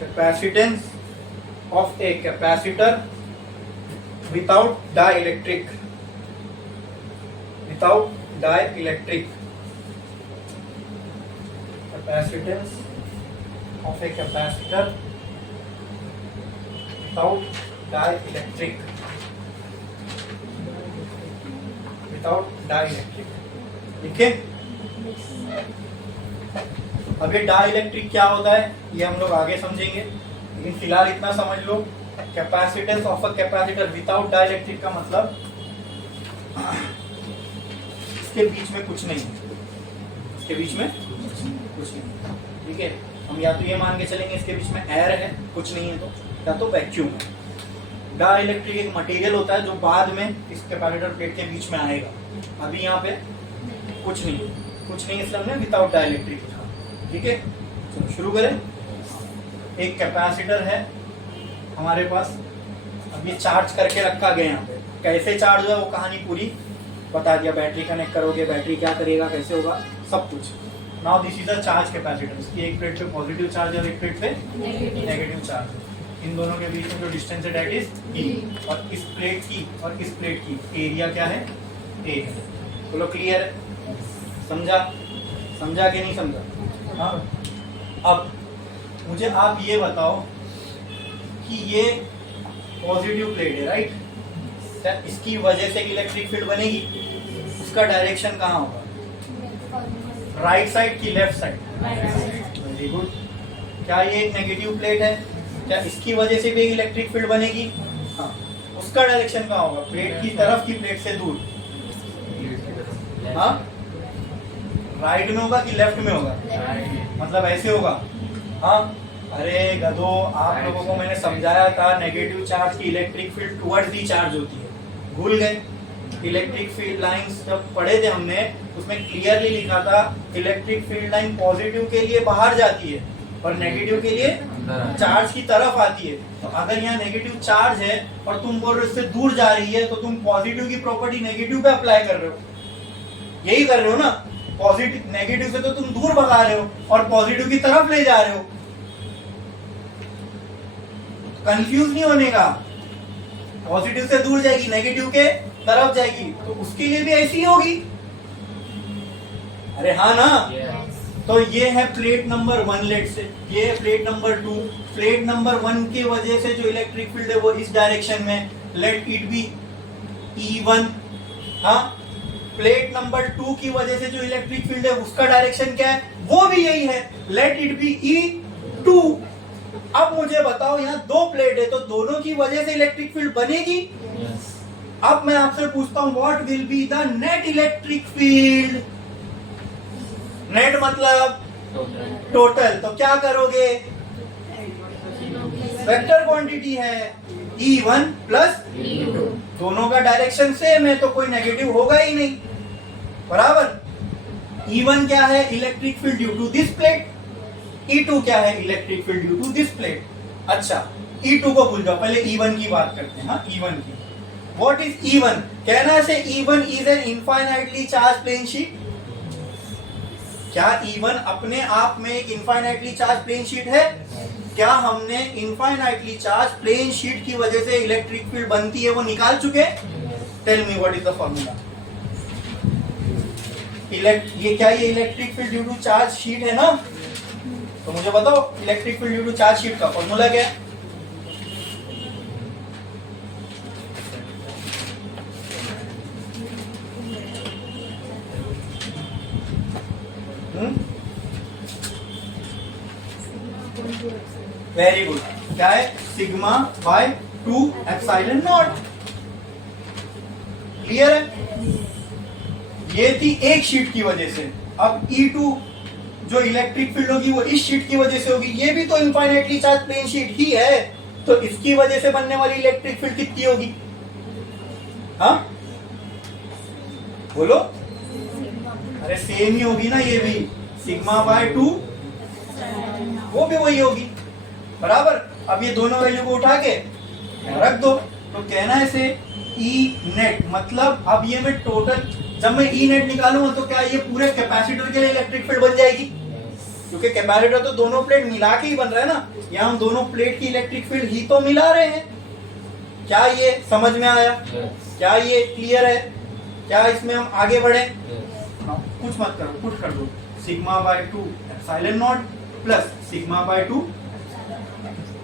capacitance of a capacitor without dielectric, without dielectric, capacitance of a capacitor without dielectric, without dielectric. ठीक है, अब ये डाइलेक्ट्रिक क्या होता है ये हम लोग आगे समझेंगे, लेकिन फिलहाल इतना समझ लो, capacitance of a capacitor without dielectric का मतलब इसके बीच में कुछ नहीं है, इसके बीच में कुछ नहीं। ठीक है, हम या तो ये मान के चलेंगे इसके बीच में एयर है, कुछ नहीं है तो, या तो वैक्यूम है। डाइलेक्ट्रिक एक मटेरियल होता है जो बाद में इस कैपेसिटर प्लेट के बीच में आएगा, अभी यहाँ पे कुछ नहीं, कुछ नहीं, इसलिए हमने विदाउट डाइलेक्ट्रिक लिखा। ठीक है, चलो शुरू करें। एक कैपेसिटर है हमारे पास, अब ये चार्ज करके रखा गया, यहाँ पे कैसे चार्ज हुआ वो कहानी पूरी बता दिया, बैटरी कनेक्ट करोगे, बैटरी क्या करेगा, कैसे होगा, सब कुछ। Now this is a charge capacitor, इसकी एक प्लेट पे पॉजिटिव चार्ज है और एक प्लेट पे नेगेटिव चार्ज है। इन दोनों के बीच में जो डिस्टेंस है दैट इज ई, और इस प्लेट की और इस प्लेट की एरिया क्या है, ए है। बोलो क्लियर है? समझा? समझा कि नहीं समझा? हाँ। अब मुझे आप ये बताओ कि ये पॉजिटिव प्लेट है, राइट? क्या इसकी वजह से इलेक्ट्रिक फील्ड बनेगी? उसका डायरेक्शन कहाँ होगा? राइट साइड की लेफ्ट साइड? Very good. क्या ये एक नेगेटिव प्लेट है? क्या इसकी वजह से भी इलेक्ट्रिक फील्ड बनेगी? हाँ। उसका डायरेक्शन कहाँ होगा? प्लेट की तरफ की प्लेट से दूर? हाँ, राइट में होगा कि लेफ्ट में होगा? मतलब ऐसे होगा? हाँ। अरे गधो, आप लोगों को मैंने समझाया था नेगेटिव चार्ज की electric field towards the charge होती है, भूल गए? इलेक्ट्रिक फील्ड लाइंस जब पढ़े थे हमने, उसमें क्लियरली लिखा था इलेक्ट्रिक फील्ड लाइन पॉजिटिव के लिए बाहर जाती है और नेगेटिव के लिए चार्ज की तरफ आती है। तो अगर यहाँ नेगेटिव चार्ज है और तुम बोल रहे हो इससे दूर जा रही है, तो तुम पॉजिटिव की प्रॉपर्टी नेगेटिव पे अप्लाई कर रहे हो, यही कर रहे हो ना? पॉजिटिव नेगेटिव से तो तुम दूर भगा रहे हो और पॉजिटिव की तरफ ले जा रहे हो। कंफ्यूज नहीं होने का, पॉजिटिव से दूर जाएगी, नेगेटिव के तरफ जाएगी, तो उसके लिए भी ऐसी ही होगी। अरे हाँ ना? तो ये है प्लेट नंबर 1, लेट से ये है प्लेट नंबर 2। प्लेट नंबर 1 की वजह से जो इलेक्ट्रिक फील्ड है वो इस डायरेक्शन में, लेट इट बी E1। हाँ, प्लेट नंबर 2 की वजह से जो इलेक्ट्रिक फील्ड है उसका डायरेक्शन क्या है? वो भी यही है, लेट इट बी E2। अब मुझे बताओ, यहाँ दो प्लेट है तो दोनों की वजह से इलेक्ट्रिक फील्ड बनेगी? अब मैं आपसे पूछता हूँ, what will be the net electric field? Net मतलब टोटल, तो क्या करोगे? वेक्टर क्वांटिटी है E1 प्लस E2, दोनों का डायरेक्शन सेम है तो कोई नेगेटिव होगा ही नहीं, बराबर। E1 क्या है? Electric field due to this plate. E2 क्या है? Electric field due to this plate. अच्छा, E2 को भूल जाओ, पहले E1 की बात करते हैं। हाँ, E1 की। What is E1? कहना से E1 is an infinitely charge plane sheet. क्या E1 अपने आप में एक इनफाइनाइटली चार्ज प्लेन शीट है? क्या हमने इनफाइनाइटली चार्ज प्लेन शीट की वजह से इलेक्ट्रिक फील्ड बनती है वो निकाल चुके? Tell me what is the formula? ये क्या, ये electric field due to charge sheet है ना? तो मुझे बताओ electric field due to charge sheet का फॉर्मूला क्या है? Very good. क्या है? Sigma by 2 epsilon naught. Clear है? ये थी एक शीट की वजह से। अब E2 जो इलेक्ट्रिक फील्ड होगी वो इस शीट की वजह से होगी। ये भी तो इनफाइनाइटली चार्ज प्लेन शीट ही है, तो इसकी वजह से बनने वाली इलेक्ट्रिक फील्ड कितनी होगी? हाँ, बोलो, अरे सेम ही होगी ना ये भी, सिग्मा बाय 2 वो भी वही होगी बराबर। अब ये दोनों वैल्यू को उठा के रख दो, तो कहना है इसे ई नेट, मतलब अब ये मैं टोटल, जब मैं ई नेट निकालूंगा तो क्या ये पूरे कैपेसिटर के लिए इलेक्ट्रिक फील्ड बन जाएगी, क्योंकि कैपेसिटर तो दोनों प्लेट मिला के ही बन रहा है ना, यहाँ हम दोनों प्लेट की इलेक्ट्रिक फील्ड ही तो मिला रहे हैं। क्या ये समझ में आया? क्या ये क्लियर है? क्या इसमें हम आगे बढ़े? कुछ मत करो, पुट कर दो, sigma by 2 epsilon not plus sigma by 2,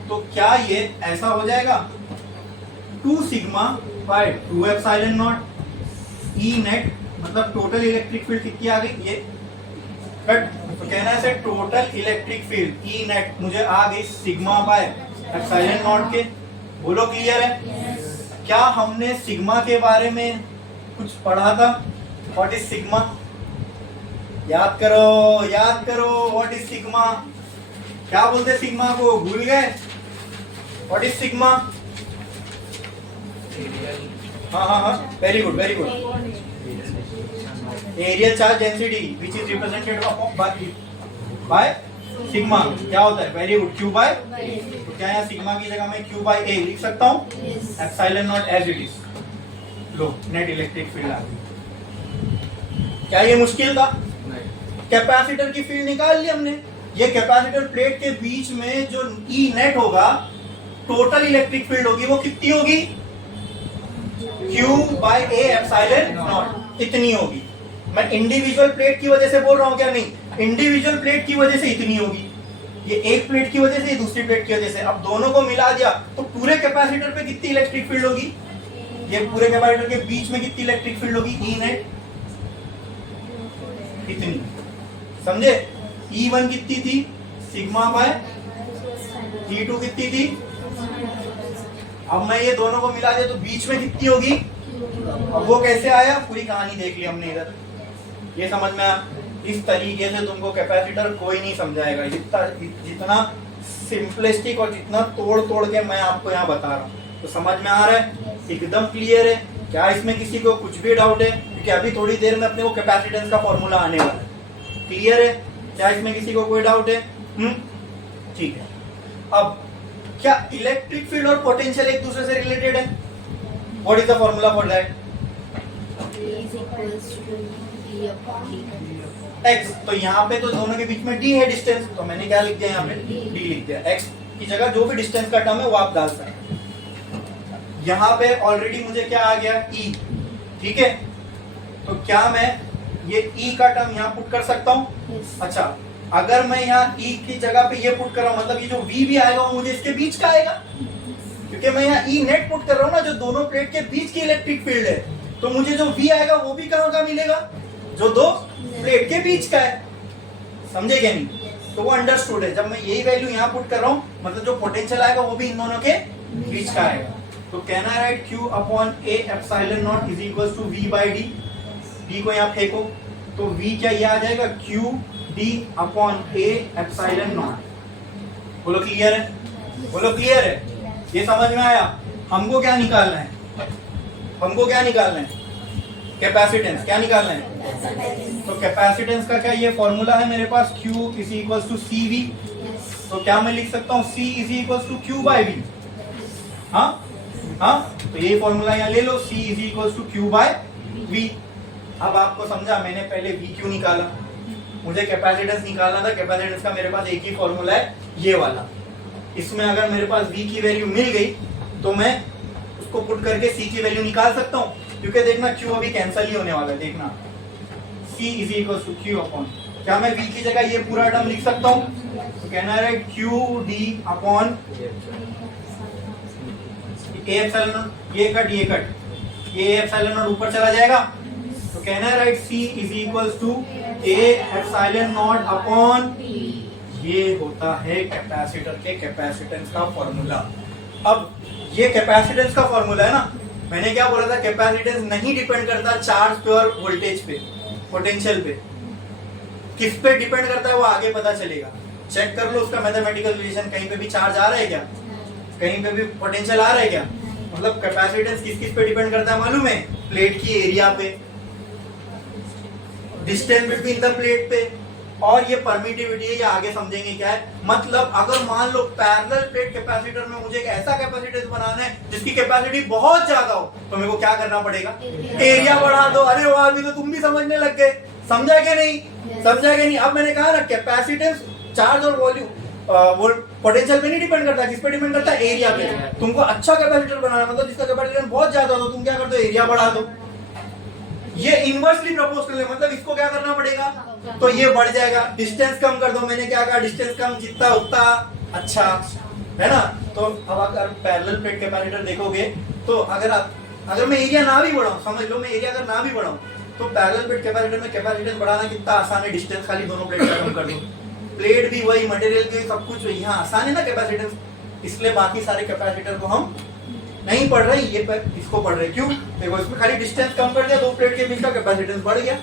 तो क्या ये ऐसा हो जाएगा 2 sigma by 2 epsilon not E net, मतलब टोटल इलेक्ट्रिक फील्ड कितनी आ गई, ये कट, तो कहना है total electric field E net मुझे आ गई सिग्मा बाय एप्सिलॉन नॉट के। बोलो क्लियर है? क्या हमने सिग्मा के बारे में कुछ पढ़ा था? What is sigma? याद करो, याद करो, व्हाट इज सिग्मा? क्या बोलते सिग्मा को, भूल गए? What is sigma? हाँ, very good, very good. Areal charge density which is represented by sigma, क्या होता है? वेरी गुड, क्यू बाय, तो क्या यहाँ सिग्मा की जगह मैं क्यू बाय ए लिख सकता हूँ, epsilon not as it is. लो, नेट इलेक्ट्रिक फील्ड आ गई। क्या ये मुश्किल था? कैपेसिटर की फील्ड निकाल ली हमने। ये कैपेसिटर प्लेट के बीच में जो ई नेट होगा, टोटल इलेक्ट्रिक फील्ड होगी, वो कितनी होगी? Q by A epsilon naught, इतनी होगी। मैं इंडिविजुअल प्लेट की वजह से बोल रहा हूं क्या? नहीं, इंडिविजुअल प्लेट की वजह से इतनी होगी, ये एक प्लेट की वजह से, दूसरी प्लेट की वजह से। अब दोनों को मिला दिया तो पूरे कैपेसिटर पे कितनी इलेक्ट्रिक फील्ड होगी? ये पूरे कैपेसिटर के बीच में कितनी इलेक्ट्रिक फील्ड होगी? ई नेट इतनी, समझे? E1 कितनी थी? सिग्मा बाय E2 कितनी थी? अब मैं ये दोनों को मिला दिया तो बीच में कितनी होगी? अब वो कैसे आया? पूरी कहानी देख ली हमने इधर, ये समझ में आया? इस तरीके से तुमको कैपेसिटर कोई नहीं समझाएगा, जितना सिंपलिस्टिक और जितना तोड़ तोड़ के मैं आपको यहाँ बता रहा हूँ। तो समझ में आ रहा है? एकदम क्लियर है? क्या इसमें किसी को कुछ भी डाउट है? क्योंकि अभी थोड़ी देर में अपने को कैपेसिटेंस का फॉर्मूला आने वाला है। क्लियर है? क्या इसमें किसी को कोई डाउट है? ठीक है। अब क्या इलेक्ट्रिक फील्ड और पोटेंशियल एक दूसरे से रिलेटेड है? What is the formula for that? x, तो यहाँ पे तो दोनों के बीच में d है डिस्टेंस, तो मैंने क्या लिख दिया यहाँ पे? d लिख दिया। x की जगह जो भी डिस्टेंस का टर्म है वो आप डाल सकते हैं। यहाँ पे ऑलरेडी मुझे क्या आ गया? e, ठीक है? तो क्या मैं ये e का टर्म यहाँ पुट कर सकता हूँ? अच्छा, अगर मैं यहाँ e की जगह पे ये पुट कर रहा हूँ, मतलब ये जो v भी आएगा वो मुझे इसके बीच का आएगा, क्योंकि मैं यहाँ e नेट पुट कर रहा हूँ ना, जो दोनों प्लेट के बीच की इलेक्ट्रिक फील्ड है, तो मुझे जो v आएगा वो भी कहाँ का मिलेगा? जो दो प्लेट के बीच का है। समझे क्या नहीं? तो वो अंडरस्टूड है। जब मैं यही वैल्यू यहाँ पुट कर रहा हूँ, मतलब जो पोटेंशियल आएगा वो भी इन दोनों के बीच का आएगा। तो कहना है right, Q upon A epsilon naught is equal to V by D. D को यहाँ फेंको तो V क्या ये आ जाएगा? Q D upon A epsilon not. बोलो क्लियर है? बोलो क्लियर है? ये समझ में आया? हमको क्या निकालना है? हमको क्या निकालना है? कैपेसिटेंस। क्या निकालना है? तो कैपेसिटेंस का क्या ये फॉर्मूला है मेरे पास? Q is equal to CV। तो क्या मैं लिख सकता हूँ? C is equal to Q by V। हाँ, तो ये फॉर्मूला यहाँ ले लो, C is equal to Q by V। अब आपको समझा मैंने पहले V क्यों निकाला? मुझे कैपेसिटेंस निकालना था। कैपेसिटेंस का मेरे पास एक ही फॉर्मूला है, ये वाला। इसमें अगर मेरे पास V की वैल्यू मिल गई तो मैं उसको पुट करके C की वैल्यू निकाल सकता हूँ, क्योंकि देखना Q अभी कैंसिल ही होने वाला है। देखना C is equal to Q upon, क्या मैं V की जगह ये पूरा टर्म लिख सकता हूँ? तो कहना है Q D upon A epsilon naught, ये कट, ये एप्सिलॉन नॉट ऊपर चला जाएगा। तो कहना है right, C is equal to A epsilon naught upon, ये होता है कैपेसिटर के कैपेसिटेंस का फॉर्मूला। अब ये कैपेसिटेंस का फॉर्मूला है ना, मैंने क्या बोला था? कैपेसिटेंस नहीं डिपेंड करता चार्ज पे और वोल्टेज पे, पोटेंशियल पे। किस पे डिपेंड करता है वो आगे पता चलेगा। चेक कर लो उसका मैथमेटिकल रिलेशन। कहीं पे भी चार्ज आ रहा है क्या? कहीं पे भी पोटेंशियल आ रहा है क्या? मतलब कैपेसिटेंस किस किस पे डिपेंड करता है मालूम है? प्लेट की एरिया पे। डिस्टेंस बिटवीन द प्लेट पे, और ये परमिटिविटी है, ये आगे समझेंगे क्या है। मतलब अगर मान लो पैरेलल प्लेट कैपेसिटर में मुझे एक ऐसा कैपेसिटेंस बनाना है जिसकी कैपेसिटी बहुत ज्यादा हो, तो मेरे को क्या करना पड़ेगा, एरिया बढ़ा दो। अरे वाह, अभी तो तुम भी समझने लग गए, समझा क्या नहीं? समझा क्या नहीं? अब मैंने कहा ना कैपेसिटेंस चार्ज और वॉल्यूम वो पोटेंशियल पे नहीं डिपेंड करता, किस पे डिपेंड करता है, एरिया पे। तुमको अच्छा कैपेसिटर बनाना मतलब जिसका कैपेसिटेंस बहुत ज्यादा हो, तुम क्या कर दो, एरिया बढ़ा दो। ये इनवर्सली प्रोपोर्शनल है, मतलब इसको क्या करना पड़ेगा, तो ये बढ़ जाएगा। डिस्टेंस कम कर दो, मैंने क्या कहा, डिस्टेंस कम जितना उतना अच्छा, है ना। तो अब अगर पैरेलल प्लेट कैपेसिटर देखोगे तो अगर मैं एरिया ना भी बढ़ाऊं, समझ लो मैं एरिया अगर ना भी बढ़ाऊं, तो पैरेलल प्लेट कैपेसिटर में कैपेसिटेंस बढ़ाना कितना आसान है, डिस्टेंस खाली दोनों प्लेट का कम कर दो, प्लेट भी वही, मटेरियल भी सब कुछ वही, यहाँ आसान है ना कैपेसिटेंस। इसलिए बाकी सारे कैपेसिटर को हम नहीं पढ़ रहे, ये इसको पढ़ रहे। क्यों? देखो इसमें खाली डिस्टेंस कम कर दिया, दो प्लेट के बीच का कैपेसिटेंस बढ़ गया,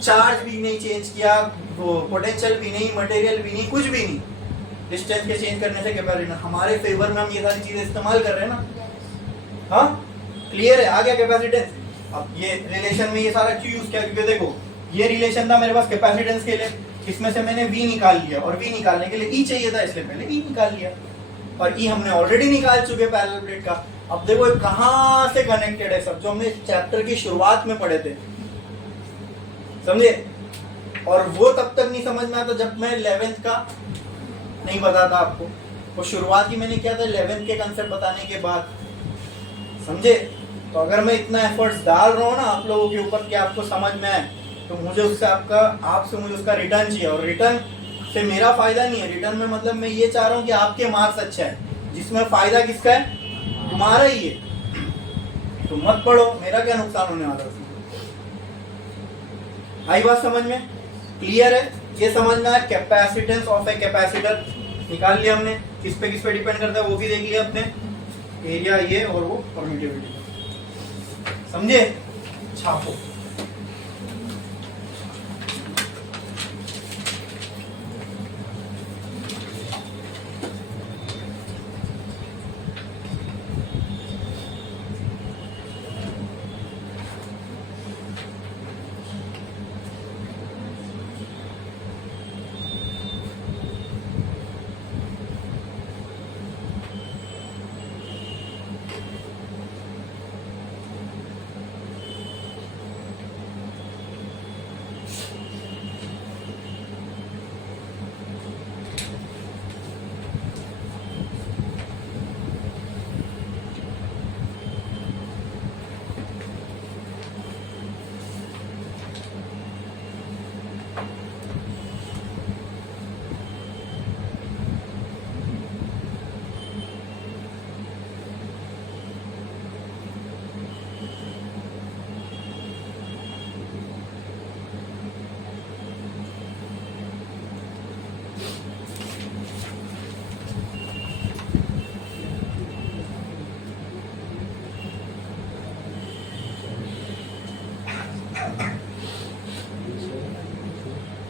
चार्ज भी नहीं चेंज किया, वो पोटेंशियल भी नहीं, मटेरियल भी नहीं, कुछ भी नहीं। डिस्टेंस के चेंज करने से कैपेसिटेंस हमारे फेवर में, हम ये सारी चीजें इस्तेमाल कर रहे हैं ना। हाँ, क्लियर है, आ गया कैपेसिटेंस। अब ये रिलेशन में ये सारा क्यों यूज किया, क्योंकि देखो ये रिलेशन था मेरे पास कैपेसिटेंस के लिए, इसमें से मैंने V निकाल लिया, और V निकालने के लिए E चाहिए था, इसलिए पहले E निकाल लिया, और E हमने ऑलरेडी निकाल चुके पैरेलल प्लेट का। अब देखो ये कहां से कनेक्टेड है, सब जो हमने चैप्टर की शुरुआत में पढ़े थे, समझे। और वो तब तक नहीं समझ में आता जब मैं 11th का नहीं बताता आपको, वो शुरुआत ही मैंने किया था 11th के कंसेप्ट बताने के बाद, समझे। तो अगर मैं इतना एफर्ट्स डाल रहा हूँ ना आप लोगों के ऊपर कि आपको समझ में आए, तो मुझे उससे आपसे मुझे उसका रिटर्न चाहिए, और रिटर्न से मेरा फायदा नहीं है, रिटर्न में मतलब मैं ये चाह रहा हूँ कि आपके मार्क्स अच्छा है, जिसमें फायदा किसका है, तुम्हारा ही है। तो मत पढ़ो, मेरा क्या नुकसान होने वाला है। आई बात समझ में, क्लियर है? ये समझ में आया, कैपेसिटेंस ऑफ ए कैपेसिटर निकाल लिया हमने, किस पे डिपेंड करता है वो भी देख लिया अपने, एरिया ये और वो परमिटिविटी, समझे। छापो।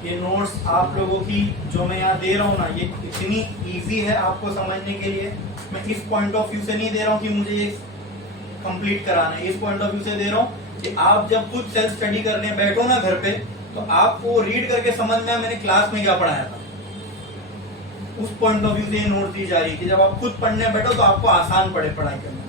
ये नोट्स आप लोगों की जो मैं यहाँ दे रहा हूँ ना, ये इतनी इजी है आपको समझने के लिए। मैं इस पॉइंट ऑफ व्यू से नहीं दे रहा हूँ कि मुझे ये कंप्लीट कराना है, इस पॉइंट ऑफ व्यू से दे रहा हूँ कि आप जब खुद सेल्फ स्टडी करने बैठो ना घर पे, तो आपको रीड करके समझ में मैंने क्लास में क्या पढ़ाया था, उस पॉइंट ऑफ व्यू से ये नोट दी जा रही है कि जब आप खुद पढ़ने बैठो तो आपको आसान पड़े पढ़ाई करना।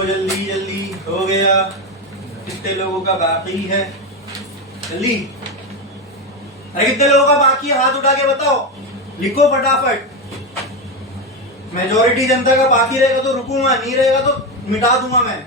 जल्दी जल्दी हो गया, कितने लोगों का बाकी है, जल्दी। अरे कितने लोगों का बाकी है, हाथ उठा के बताओ, लिखो फटाफट। मेजॉरिटी जनता का बाकी रहेगा तो रुकूंगा, नहीं रहेगा तो मिटा दूंगा मैं।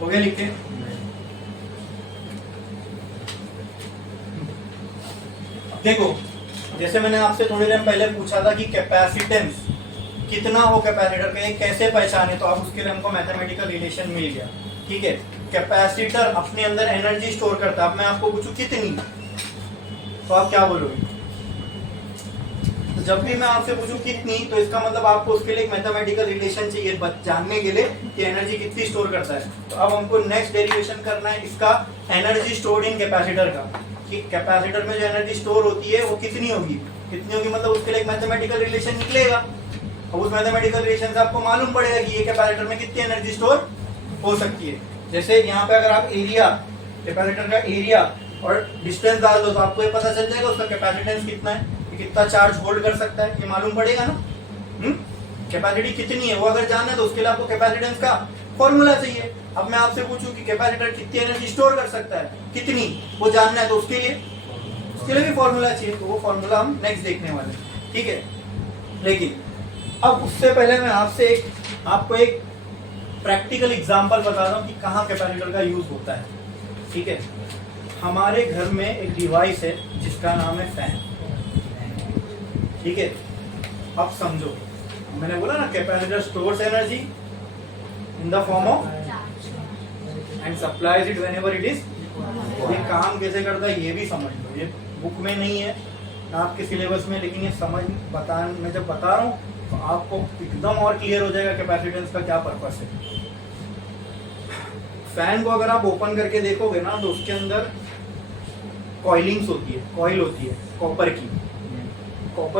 हो गया लिख के? देखो जैसे मैंने आपसे थोड़ी देर पहले पूछा था कि कैपेसिटेंस कितना हो कैपेसिटर का, कैसे पहचाने, तो अब उसके लिए हमको मैथमेटिकल रिलेशन मिल गया। ठीक है, कैपेसिटर अपने अंदर एनर्जी स्टोर करता है। अब मैं आपको पूछूं कितनी, तो आप क्या बोलोगे? तो जब भी मैं आपसे पूछूं कितनी, तो इसका मतलब आपको उसके लिए एक मैथमेटिकल रिलेशन चाहिए जानने के लिए कि एनर्जी कितनी स्टोर करता है। तो अब हमको नेक्स्ट डेरिवेशन करना है इसका एनर्जी स्टोर्ड इन कैपेसिटर का, कि कैपेसिटर में जो एनर्जी स्टोर होती है वो कितनी होगी मतलब उसके लिए एक मैथमेटिकल रिलेशन निकलेगा। अब उस मैथमेटिकल रिलेशन से आपको मालूम पड़ेगा कि ये कैपेसिटर में कितनी एनर्जी स्टोर हो सकती है। जैसे यहाँ पे अगर आप एरिया, कैपेसिटर का एरिया और डिस्टेंस डाल दो तो आपको ये पता चल जाएगा उसका कैपेसिटेंस कितना है, कितना चार्ज होल्ड कर सकता है, ये मालूम पड़ेगा ना। कैपेसिटी कितनी है वो अगर जानना है तो उसके लिए आपको कैपेसिटेंस का फॉर्मूला चाहिए। अब मैं आपसे पूछूं कि कैपेसिटर कितनी एनर्जी स्टोर कर सकता है, कितनी, वो जानना है तो उसके लिए भी फॉर्मूला चाहिए। तो वो फॉर्मूला हम नेक्स्ट देखने वाले हैं, ठीक है। लेकिन अब उससे पहले मैं आपको एक प्रैक्टिकल एग्जांपल बता रहा हूँ कि कहाँ कैपेसिटर का यूज होता है, ठीक है। हमारे घर में एक डिवाइस है जिसका नाम है फैन, ठीक है। अब समझो, मैंने बोला ना capacitor stores energy in the form of and supplies it whenever it is. ये काम कैसे करता है ये भी समझ लो, ये बुक में नहीं है ना आपके सिलेबस में, लेकिन ये मैं जब बता रहा हूँ तो आपको एकदम और क्लियर हो जाएगा कैपेसिटेंस का क्या पर्पस है। फैन को अगर आप ओपन करके देखोगे ना तो उसके अंदर कॉइलिंग्स होती है, कॉइल होती है कॉपर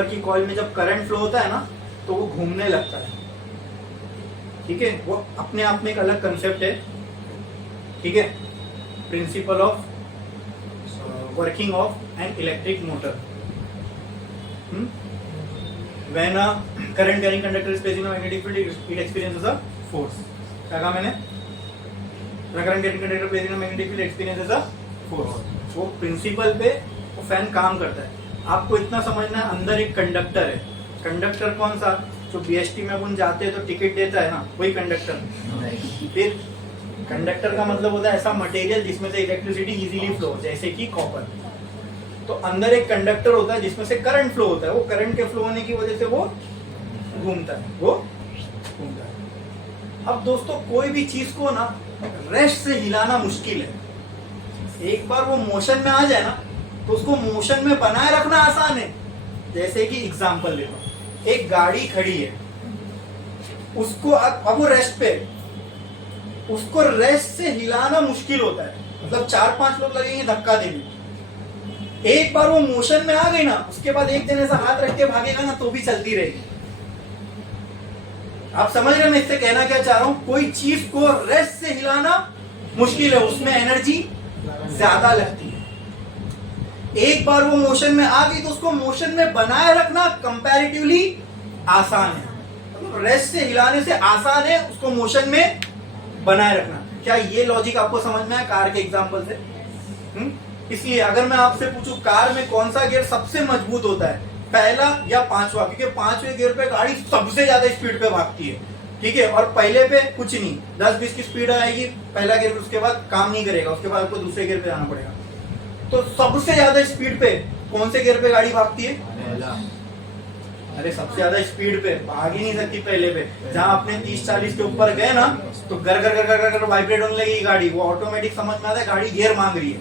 की कॉइल में जब करंट फ्लो होता है ना तो वो घूमने लगता है, ठीक है। वो अपने आप में एक अलग कंसेप्ट है, ठीक है। Principle of working of an electric motor. When a current carrying conductor is placed in a magnetic field, it experiences a force. क्या कहा मैंने? When a current carrying conductor is placed in a magnetic field, it experiences a force. वो principal पे वो fan काम करता है। आपको इतना समझना है, अंदर एक कंडक्टर है। कंडक्टर कौन सा? जो बीएसटी में अपन जाते हैं तो टिकट देता है ना, वही कंडक्टर। फिर कंडक्टर का मतलब होता है ऐसा मटेरियल जिसमें से इलेक्ट्रिसिटी इजीली फ्लो, जैसे कि कॉपर। तो अंदर एक कंडक्टर होता है जिसमें से करंट फ्लो होता है, वो करंट के फ्लो होने की वजह से वो घूमता है। अब दोस्तों कोई भी चीज को ना रेस्ट से हिलाना मुश्किल है। एक बार वो मोशन में आ जाए ना तो उसको मोशन में बनाए रखना आसान है। जैसे कि एग्जांपल ले लो, एक गाड़ी खड़ी है, उसको अब वो रेस्ट पे, उसको रेस्ट से हिलाना मुश्किल होता है, मतलब 4-5 लोग लगेंगे धक्का देने। एक बार वो मोशन में आ गई ना, उसके बाद एक जने ऐसा हाथ रख के भागेगा ना तो भी चलती रहेगी। आप समझ रहे मैं इससे कहना क्या चाह रहा हूं? कोई चीज को रेस्ट से हिलाना मुश्किल है, उसमें एनर्जी ज्यादा लगती है। एक बार वो मोशन में आ गई तो उसको मोशन में बनाए रखना कंपैरेटिवली आसान है। मतलब रेस्ट से हिलाने से आसान है उसको मोशन में बनाए रखना। क्या ये लॉजिक आपको समझ में आया कार के एग्जांपल से? इसलिए अगर मैं आपसे पूछूं कार में कौन सा गियर सबसे मजबूत होता है, पहला या पांचवा? क्योंकि 5वें गियर पे गाड़ी सबसे ज्यादा स्पीड पे भागती है, ठीक है। और पहले पे कुछ नहीं, 10-20 की स्पीड आएगी पहला गियर, उसके बाद काम नहीं करेगा, उसके बाद आपको दूसरे गियर पे जाना पड़ेगा। तो सबसे ज्यादा स्पीड पे कौन से गियर पे गाड़ी भागती है? अरे सबसे ज्यादा स्पीड पे भाग ही नहीं सकती पहले पे। जहां अपने 30-40 के ऊपर गए ना तो गर गर गर गर गर वाइब्रेट होने लगेगी गाड़ी, वो ऑटोमेटिक समझ में आता है गाड़ी गियर मांग रही है,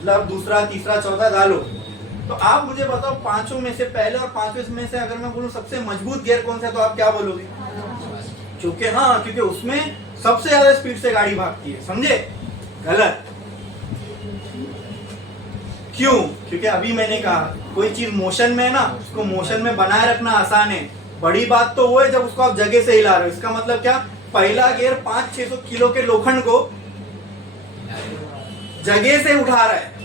मतलब दूसरा, तीसरा, चौथा डालो। तो आप मुझे बताओ 5 में से पहले और 5वें में से अगर मैं बोलूं सबसे मजबूत गियर कौन सा है तो आप क्या बोलोगे? क्योंकि उसमें सबसे ज्यादा स्पीड से गाड़ी भागती है। समझे? गलत। क्यों? क्योंकि अभी मैंने कहा कोई चीज मोशन में है ना, उसको मोशन में बनाए रखना आसान है। बड़ी बात तो वो है जब उसको आप जगह से हिला रहे हो। इसका मतलब क्या? पहला गियर 500-600 किलो के लोखंड को जगह से उठा रहा है,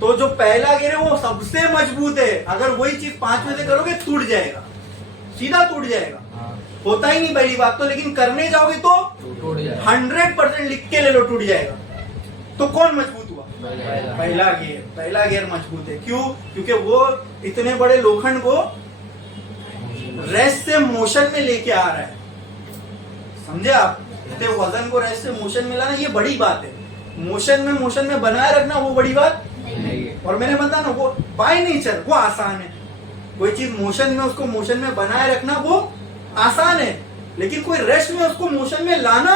तो जो पहला गियर है वो सबसे मजबूत है। अगर वही चीज 5वें से करोगे टूट जाएगा, सीधा टूट जाएगा। होता ही नहीं पहली बात तो, लेकिन करने जाओगे तो 100% लिख के ले लो टूट जाएगा। तो कौन मजबूत हुआ? पहला गियर मजबूत है। क्यों? क्योंकि वो इतने बड़े लोखंड को रेस्ट से मोशन में लेके आ रहा है। समझे आप? इतने वजन को रेस्ट से मोशन में लाना ये बड़ी बात है। मोशन में बनाए रखना वो बड़ी बात नहीं। और मैंने बताया ना वो बाय नेचर वो आसान है। कोई चीज मोशन में, उसको मोशन में बनाए रखना वो आसान है, लेकिन कोई रेस्ट में उसको मोशन में लाना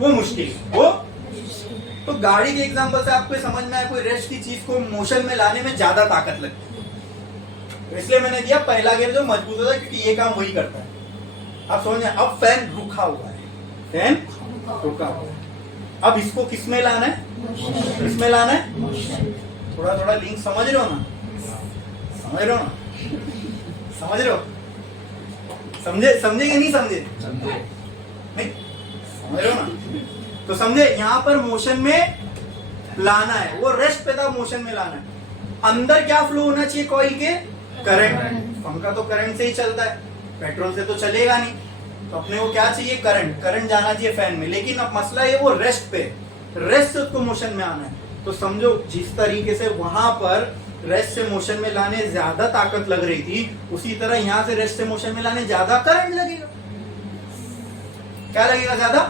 वो मुश्किल। वो तो गाड़ी के एग्जांपल से आपको समझ में आया कोई रेस्ट की चीज को मोशन में लाने में ज्यादा ताकत लगती है, तो इसलिए मैंने दिया पहला गियर जो मजबूत होता है, क्योंकि ये काम वही करता है। अब समझ में, अब फैन रुका हुआ है, फैन रुका हुआ है, अब इसको किस में लाना है, किसमें लाना है, थोड़ा थोड़ा लिंक समझ रहे हो ना, समझ रहे हो ना, समझ रहे हो, समझे, समझे कि नहीं समझे, नहीं समझ रहे हो ना, तो समझे यहाँ पर मोशन में लाना है, वो रेस्ट पे था, मोशन में लाना है। अंदर क्या फ्लो होना चाहिए कॉइल के, करंट, पंखा तो करंट से ही चलता है, पेट्रोल से तो चलेगा नहीं, तो अपने को क्या चाहिए, करंट, करंट जाना चाहिए फैन में, लेकिन अब मसला है वो रेस्ट पे, रेस्ट से उसको मोशन में आना है। तो समझो जिस तरीके से वहां पर रेस्ट से मोशन में लाने ज्यादा ताकत लग रही थी, उसी तरह यहाँ से रेस्ट से मोशन में लाने ज्यादा करंट लगेगा। क्या लगेगा, ज्यादा।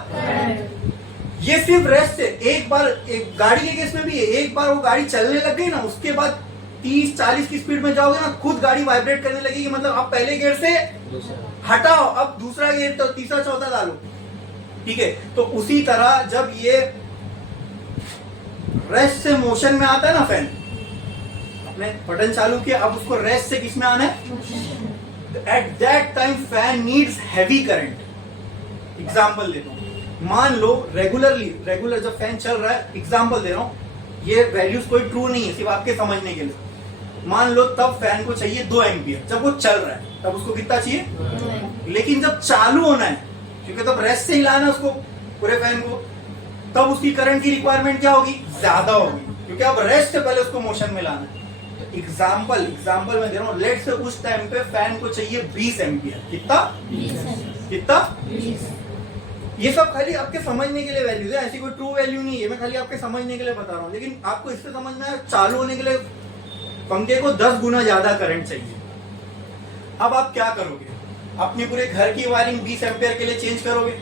ये सिर्फ रेस्ट से, एक बार एक गाड़ी के केस में भी है, एक बार वो गाड़ी चलने लग गई ना, उसके बाद 30-40 की स्पीड में जाओगे ना, खुद गाड़ी वाइब्रेट करने लगेगी, मतलब आप पहले गियर से हटाओ, अब दूसरा गियर, तो तीसरा चौथा डालो, ठीक है। तो उसी तरह जब ये रेस्ट से मोशन में आता है ना फैन, आपने बटन चालू किया, अब उसको रेस्ट से किस में आना है, at that time fan needs heavy current. Example देता हूं, मान लो रेगुलर जब फैन चल रहा है, एग्जाम्पल दे रहा हूं, ये वैल्यूज कोई ट्रू नहीं है, सिर्फ आपके समझने के लिए। मान लो तब फैन को चाहिए 2 एम्पियर, जब वो चल रहा है तब उसको कितना चाहिए, लेकिन जब चालू होना है, क्योंकि तब रेस्ट से हिलाना है उसको, पूरे फैन को, तब उसकी करंट की रिक्वायरमेंट क्या होगी, ज्यादा होगी, क्योंकि अब रेस्ट से पहले उसको मोशन में लाना है। एग्जाम्पल में दे रहा हूँ, लेट से उस टाइम पे फैन को चाहिए 20 एम्पियर, कितना, ये सब खाली आपके समझने के लिए वैल्यूज है, ऐसी कोई ट्रू वैल्यू नहीं है, मैं खाली आपके समझने के लिए बता रहा हूँ। लेकिन आपको इससे समझ में आया, चालू होने के लिए पंखे को 10 गुना ज्यादा करंट चाहिए। अब आप क्या करोगे, अपने पूरे घर की वायरिंग 20 एम्पियर के लिए चेंज करोगे।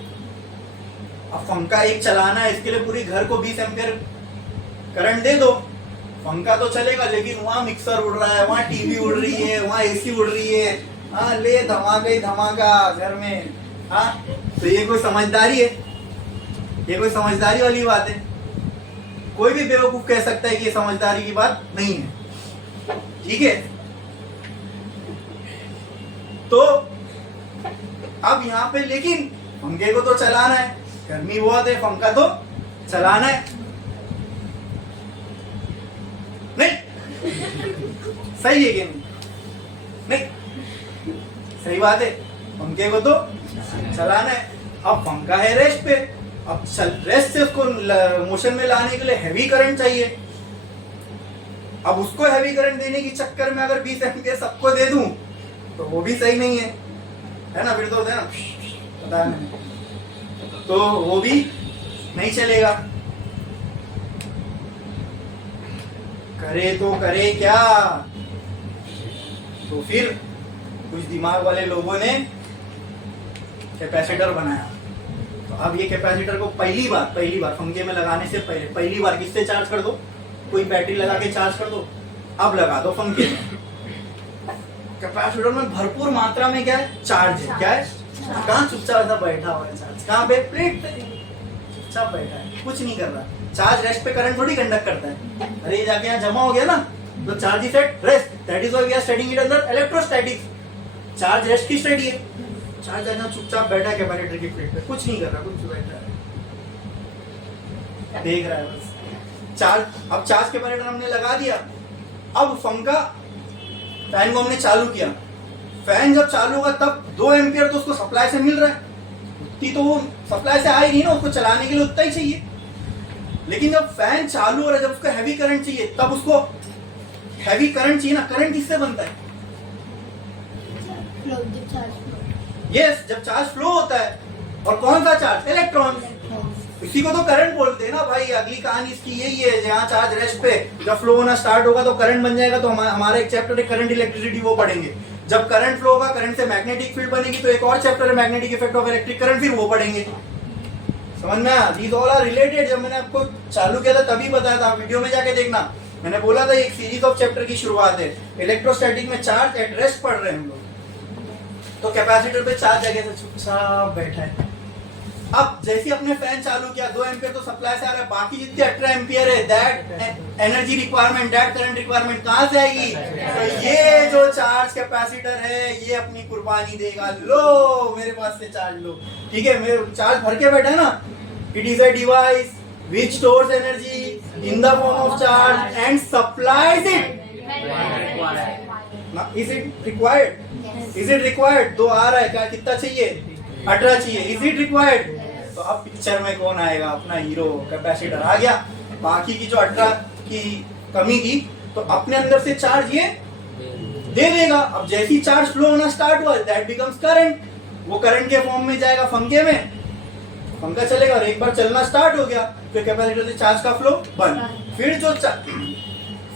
अब पंखा एक चलाना है, इसके लिए पूरी घर को 20 एम्पियर करंट दे दो, पंखा तो चलेगा, लेकिन वहां मिक्सर उड़ रहा है, वहां टीवी उड़ रही है, वहां एसी उड़ रही है, हाँ ले धमाका ही धमाका घर में, हाँ। तो ये कोई समझदारी है, ये कोई समझदारी वाली बात है? कोई भी बेवकूफ कह सकता है कि ये समझदारी की बात नहीं है, ठीक है। तो अब यहाँ पे लेकिन पंखे को तो चलाना है, गर्मी बहुत है, पंखा तो चलाना है, नहीं सही है कि नहीं, सही बात है, पंखे को तो चलाना है। अब पंखा है रेस्ट पे, अब रेस्ट से उसको मोशन में लाने के लिए हैवी करंट चाहिए। अब उसको हैवी करंट देने के चक्कर में अगर 20 एम्पियर सबको दे दूं तो वो भी सही नहीं है ना, फिर तो है ना, पता नहीं, तो वो भी नहीं चलेगा। करे तो करे क्या, तो फिर कुछ दिमाग वाले लोगों ने कैपेसिटर बनाया। तो अब ये कैपेसिटर को पहली बार पंखे में लगाने से पहली बार किससे चार्ज कर दो, कोई बैटरी लगा के चार्ज कर दो, अब लगा दो पंखे में। कैपेसिटर में भरपूर मात्रा में क्या है, चार्ज है, क्या है, कहाँ चुपचाप ऐसा बैठा हुआ है चार्ज, कहाँ पे, प्लेट पे चुपचाप बैठा है, कुछ नहीं कर रहा। चार्ज रेस्ट पे करंट थोड़ी कंडक्ट करता है, अरे ये जाके यहाँ जमा हो गया ना, तो charge is at rest, that is why we are studying it under electrostatics. Charge rest की स्टडी है, चार्ज यहाँ चुपचाप बैठा है कैपेसिटर की प्लेट पे, कुछ नहीं कर रहा, कुछ बैठा है, देख रहा है बस। चार्ज, अब चार्ज कैपेसिटर हमने लगा दिया, अब पंखा फैन को हमने चालू किया, फैन जब चालू होगा तब 2 एम्पियर तो उसको सप्लाई से मिल रहा है, उतनी तो वो सप्लाई से आएगी ना, उसको चलाने के लिए उतना ही चाहिए। लेकिन जब फैन चालू हो रहा है, जब उसको हैवी करंट चाहिए, तब उसको हैवी करंट चाहिए ना। करंट किससे बनता है, यस, जब चार्ज फ्लो होता है, और कौन सा चार्ज, इलेक्ट्रॉन, इसी को तो करंट बोलते हैं ना भाई। अगली कहानी इसकी यही है, जहाँ चार्ज रेस्ट पे जब फ्लो होना स्टार्ट होगा तो करंट बन जाएगा। तो हमारा एक चैप्टर है करंट इलेक्ट्रिसिटी, वो पढ़ेंगे। जब करंट फ्लो होगा, करंट से मैग्नेटिक फील्ड बनेगी, तो एक और चैप्टर है magnetic effect of electric current, फिर वो पढ़ेंगे। समझ में आया, दीज ऑल आर रिलेटेड। जब मैंने आपको चालू किया था तभी बताया था, वीडियो में जाके देखना, मैंने बोला था एक सीरीज ऑफ चैप्टर की शुरुआत है। इलेक्ट्रोस्टैटिक में चार्ज एट रेस्ट पढ़ रहे हैं हम लोग। तो कैपेसिटर पे चार्ज जगह से चुपचाप बैठा है, अब जैसे अपने फैन चालू किया 2 एम्पियर तो सप्लाई से आ रहा है, बाकी जितने 18 एम्पियर है that energy requirement, that current requirement कहां से आएगी? तो ये जो चार्ज कैपेसिटर है ये अपनी कुर्बानी देगा। लो मेरे पास से चार्ज लो, ठीक है, मेरे चार्ज भर के बैठा है ना। It is a device which stores energy in the form of charge and supplies it. Now, is it required? Yes. Is it required? तो आ रहा है क्या, कितना चाहिए? 18 चाहिए। Is it required? तो अब पिक्चर में कौन आएगा? अपना हीरो कैपेसिटर आ गया। बाकी की जो 18 की कमी थी तो अपने अंदर से चार्ज ये दे देगा। अब जैसी चार्ज फ्लो होना स्टार्ट हुआ दैट बिकम्स करंट, वो करंट के फॉर्म में जाएगा पंखे में, पंखा चलेगा और एक बार चलना स्टार्ट हो गया फिर कैपेसिटर से चार्ज का फ्लो बंद।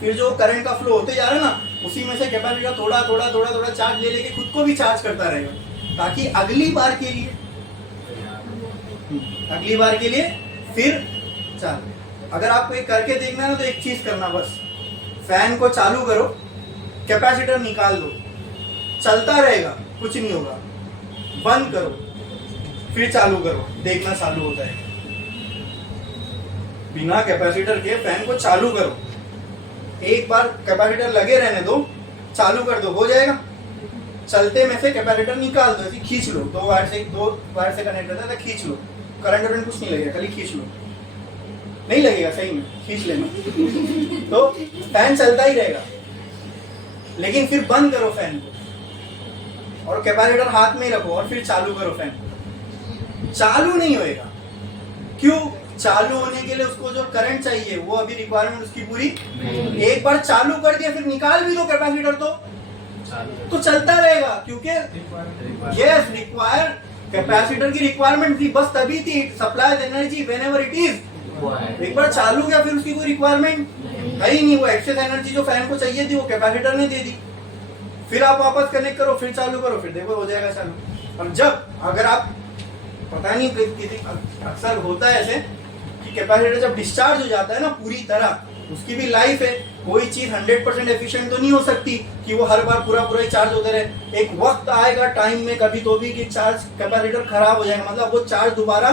फिर जो करंट का फ्लो होते जा रहा है ना उसी में से कैपेसिटर थोड़ा चार्ज ले लेके खुद को भी चार्ज करता रहेगा ताकि अगली बार के लिए फिर चार्ज। अगर आपको एक करके देखना है ना तो एक चीज करना, बस फैन को चालू करो, कैपेसिटर निकाल दो, चलता रहेगा, कुछ नहीं होगा। बंद करो फिर चालू करो, देखना चालू होता है। बिना कैपेसिटर के फैन को चालू करो, एक बार कैपेसिटर लगे रहने दो, चालू कर दो, हो जाएगा। चलते में से कैपेसिटर निकाल दो, ऐसे खींच लो, दो वायर से कनेक्ट रहता है, खींच लो, करंट कुछ नहीं लगेगा, खाली खींच लो, नहीं लगेगा, सही में खींच लेना तो फैन चलता ही रहेगा। लेकिन फिर बंद करो फैन को और कैपेसिटर हाथ में ही रखो और फिर चालू करो फैन को, चालू नहीं होएगा। क्यों? चालू होने के लिए उसको जो करंट चाहिए वो अभी रिक्वायरमेंट उसकी पूरी एक बार चालू कर दिया, फिर निकाल भी दो कैपेसिटर तो चलता रहेगा, क्योंकि यस रिक्वायर कैपेसिटर की रिक्वायरमेंट थी, बस तभी थी, supply energy whenever it is. एक बार चालू किया फिर उसकी कोई रिक्वायरमेंट है ही नहीं, वो एक्सेस एनर्जी जो फैन को चाहिए थी वो कैपेसिटर ने दे दी। फिर आप वापस कनेक्ट करो, फिर चालू करो, फिर देखो हो जाएगा चालू। और जब अगर आप पता नहीं अक्सर होता है ऐसे कि कैपेसिटर जब डिस्चार्ज हो जाता है ना पूरी तरह, उसकी भी लाइफ है, कोई चीज 100% एफिशिएंट तो नहीं हो सकती कि वो हर बार पूरा ही चार्ज होते रहे। एक वक्त आएगा टाइम में कभी तो भी कि चार्ज कैपेसिटर खराब हो जाएगा, मतलब वो चार्ज दोबारा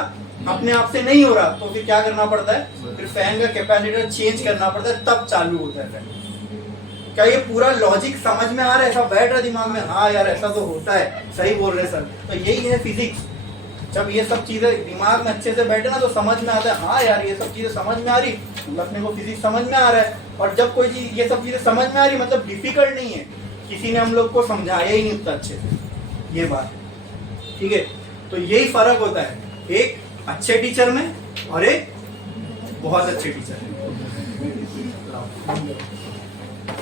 अपने आप से नहीं हो रहा, तो फिर क्या करना पड़ता है? फिर फैन का कैपेसिटर चेंज करना पड़ता है, तब चालू होता है फैन। क्या ये पूरा लॉजिक समझ में आ रहा है? ऐसा बैठ रहा है दिमाग में, हाँ यार ऐसा तो होता है, सही बोल रहे सर। तो यही है फिजिक्स। जब ये सब चीजें दिमाग में अच्छे से बैठे ना तो समझ में आता है, हाँ यार ये सब चीजें समझ में आ रही, अपने को फिजिक्स समझ में आ रहा है। और जब कोई चीज ये सब चीजें समझ में आ रही मतलब डिफिकल्ट नहीं है, किसी ने हम लोग को समझाया ही नहीं उतना अच्छे से ये बात, ठीक है। तो यही फर्क होता है एक अच्छे टीचर में और एक बहुत अच्छे टीचर में।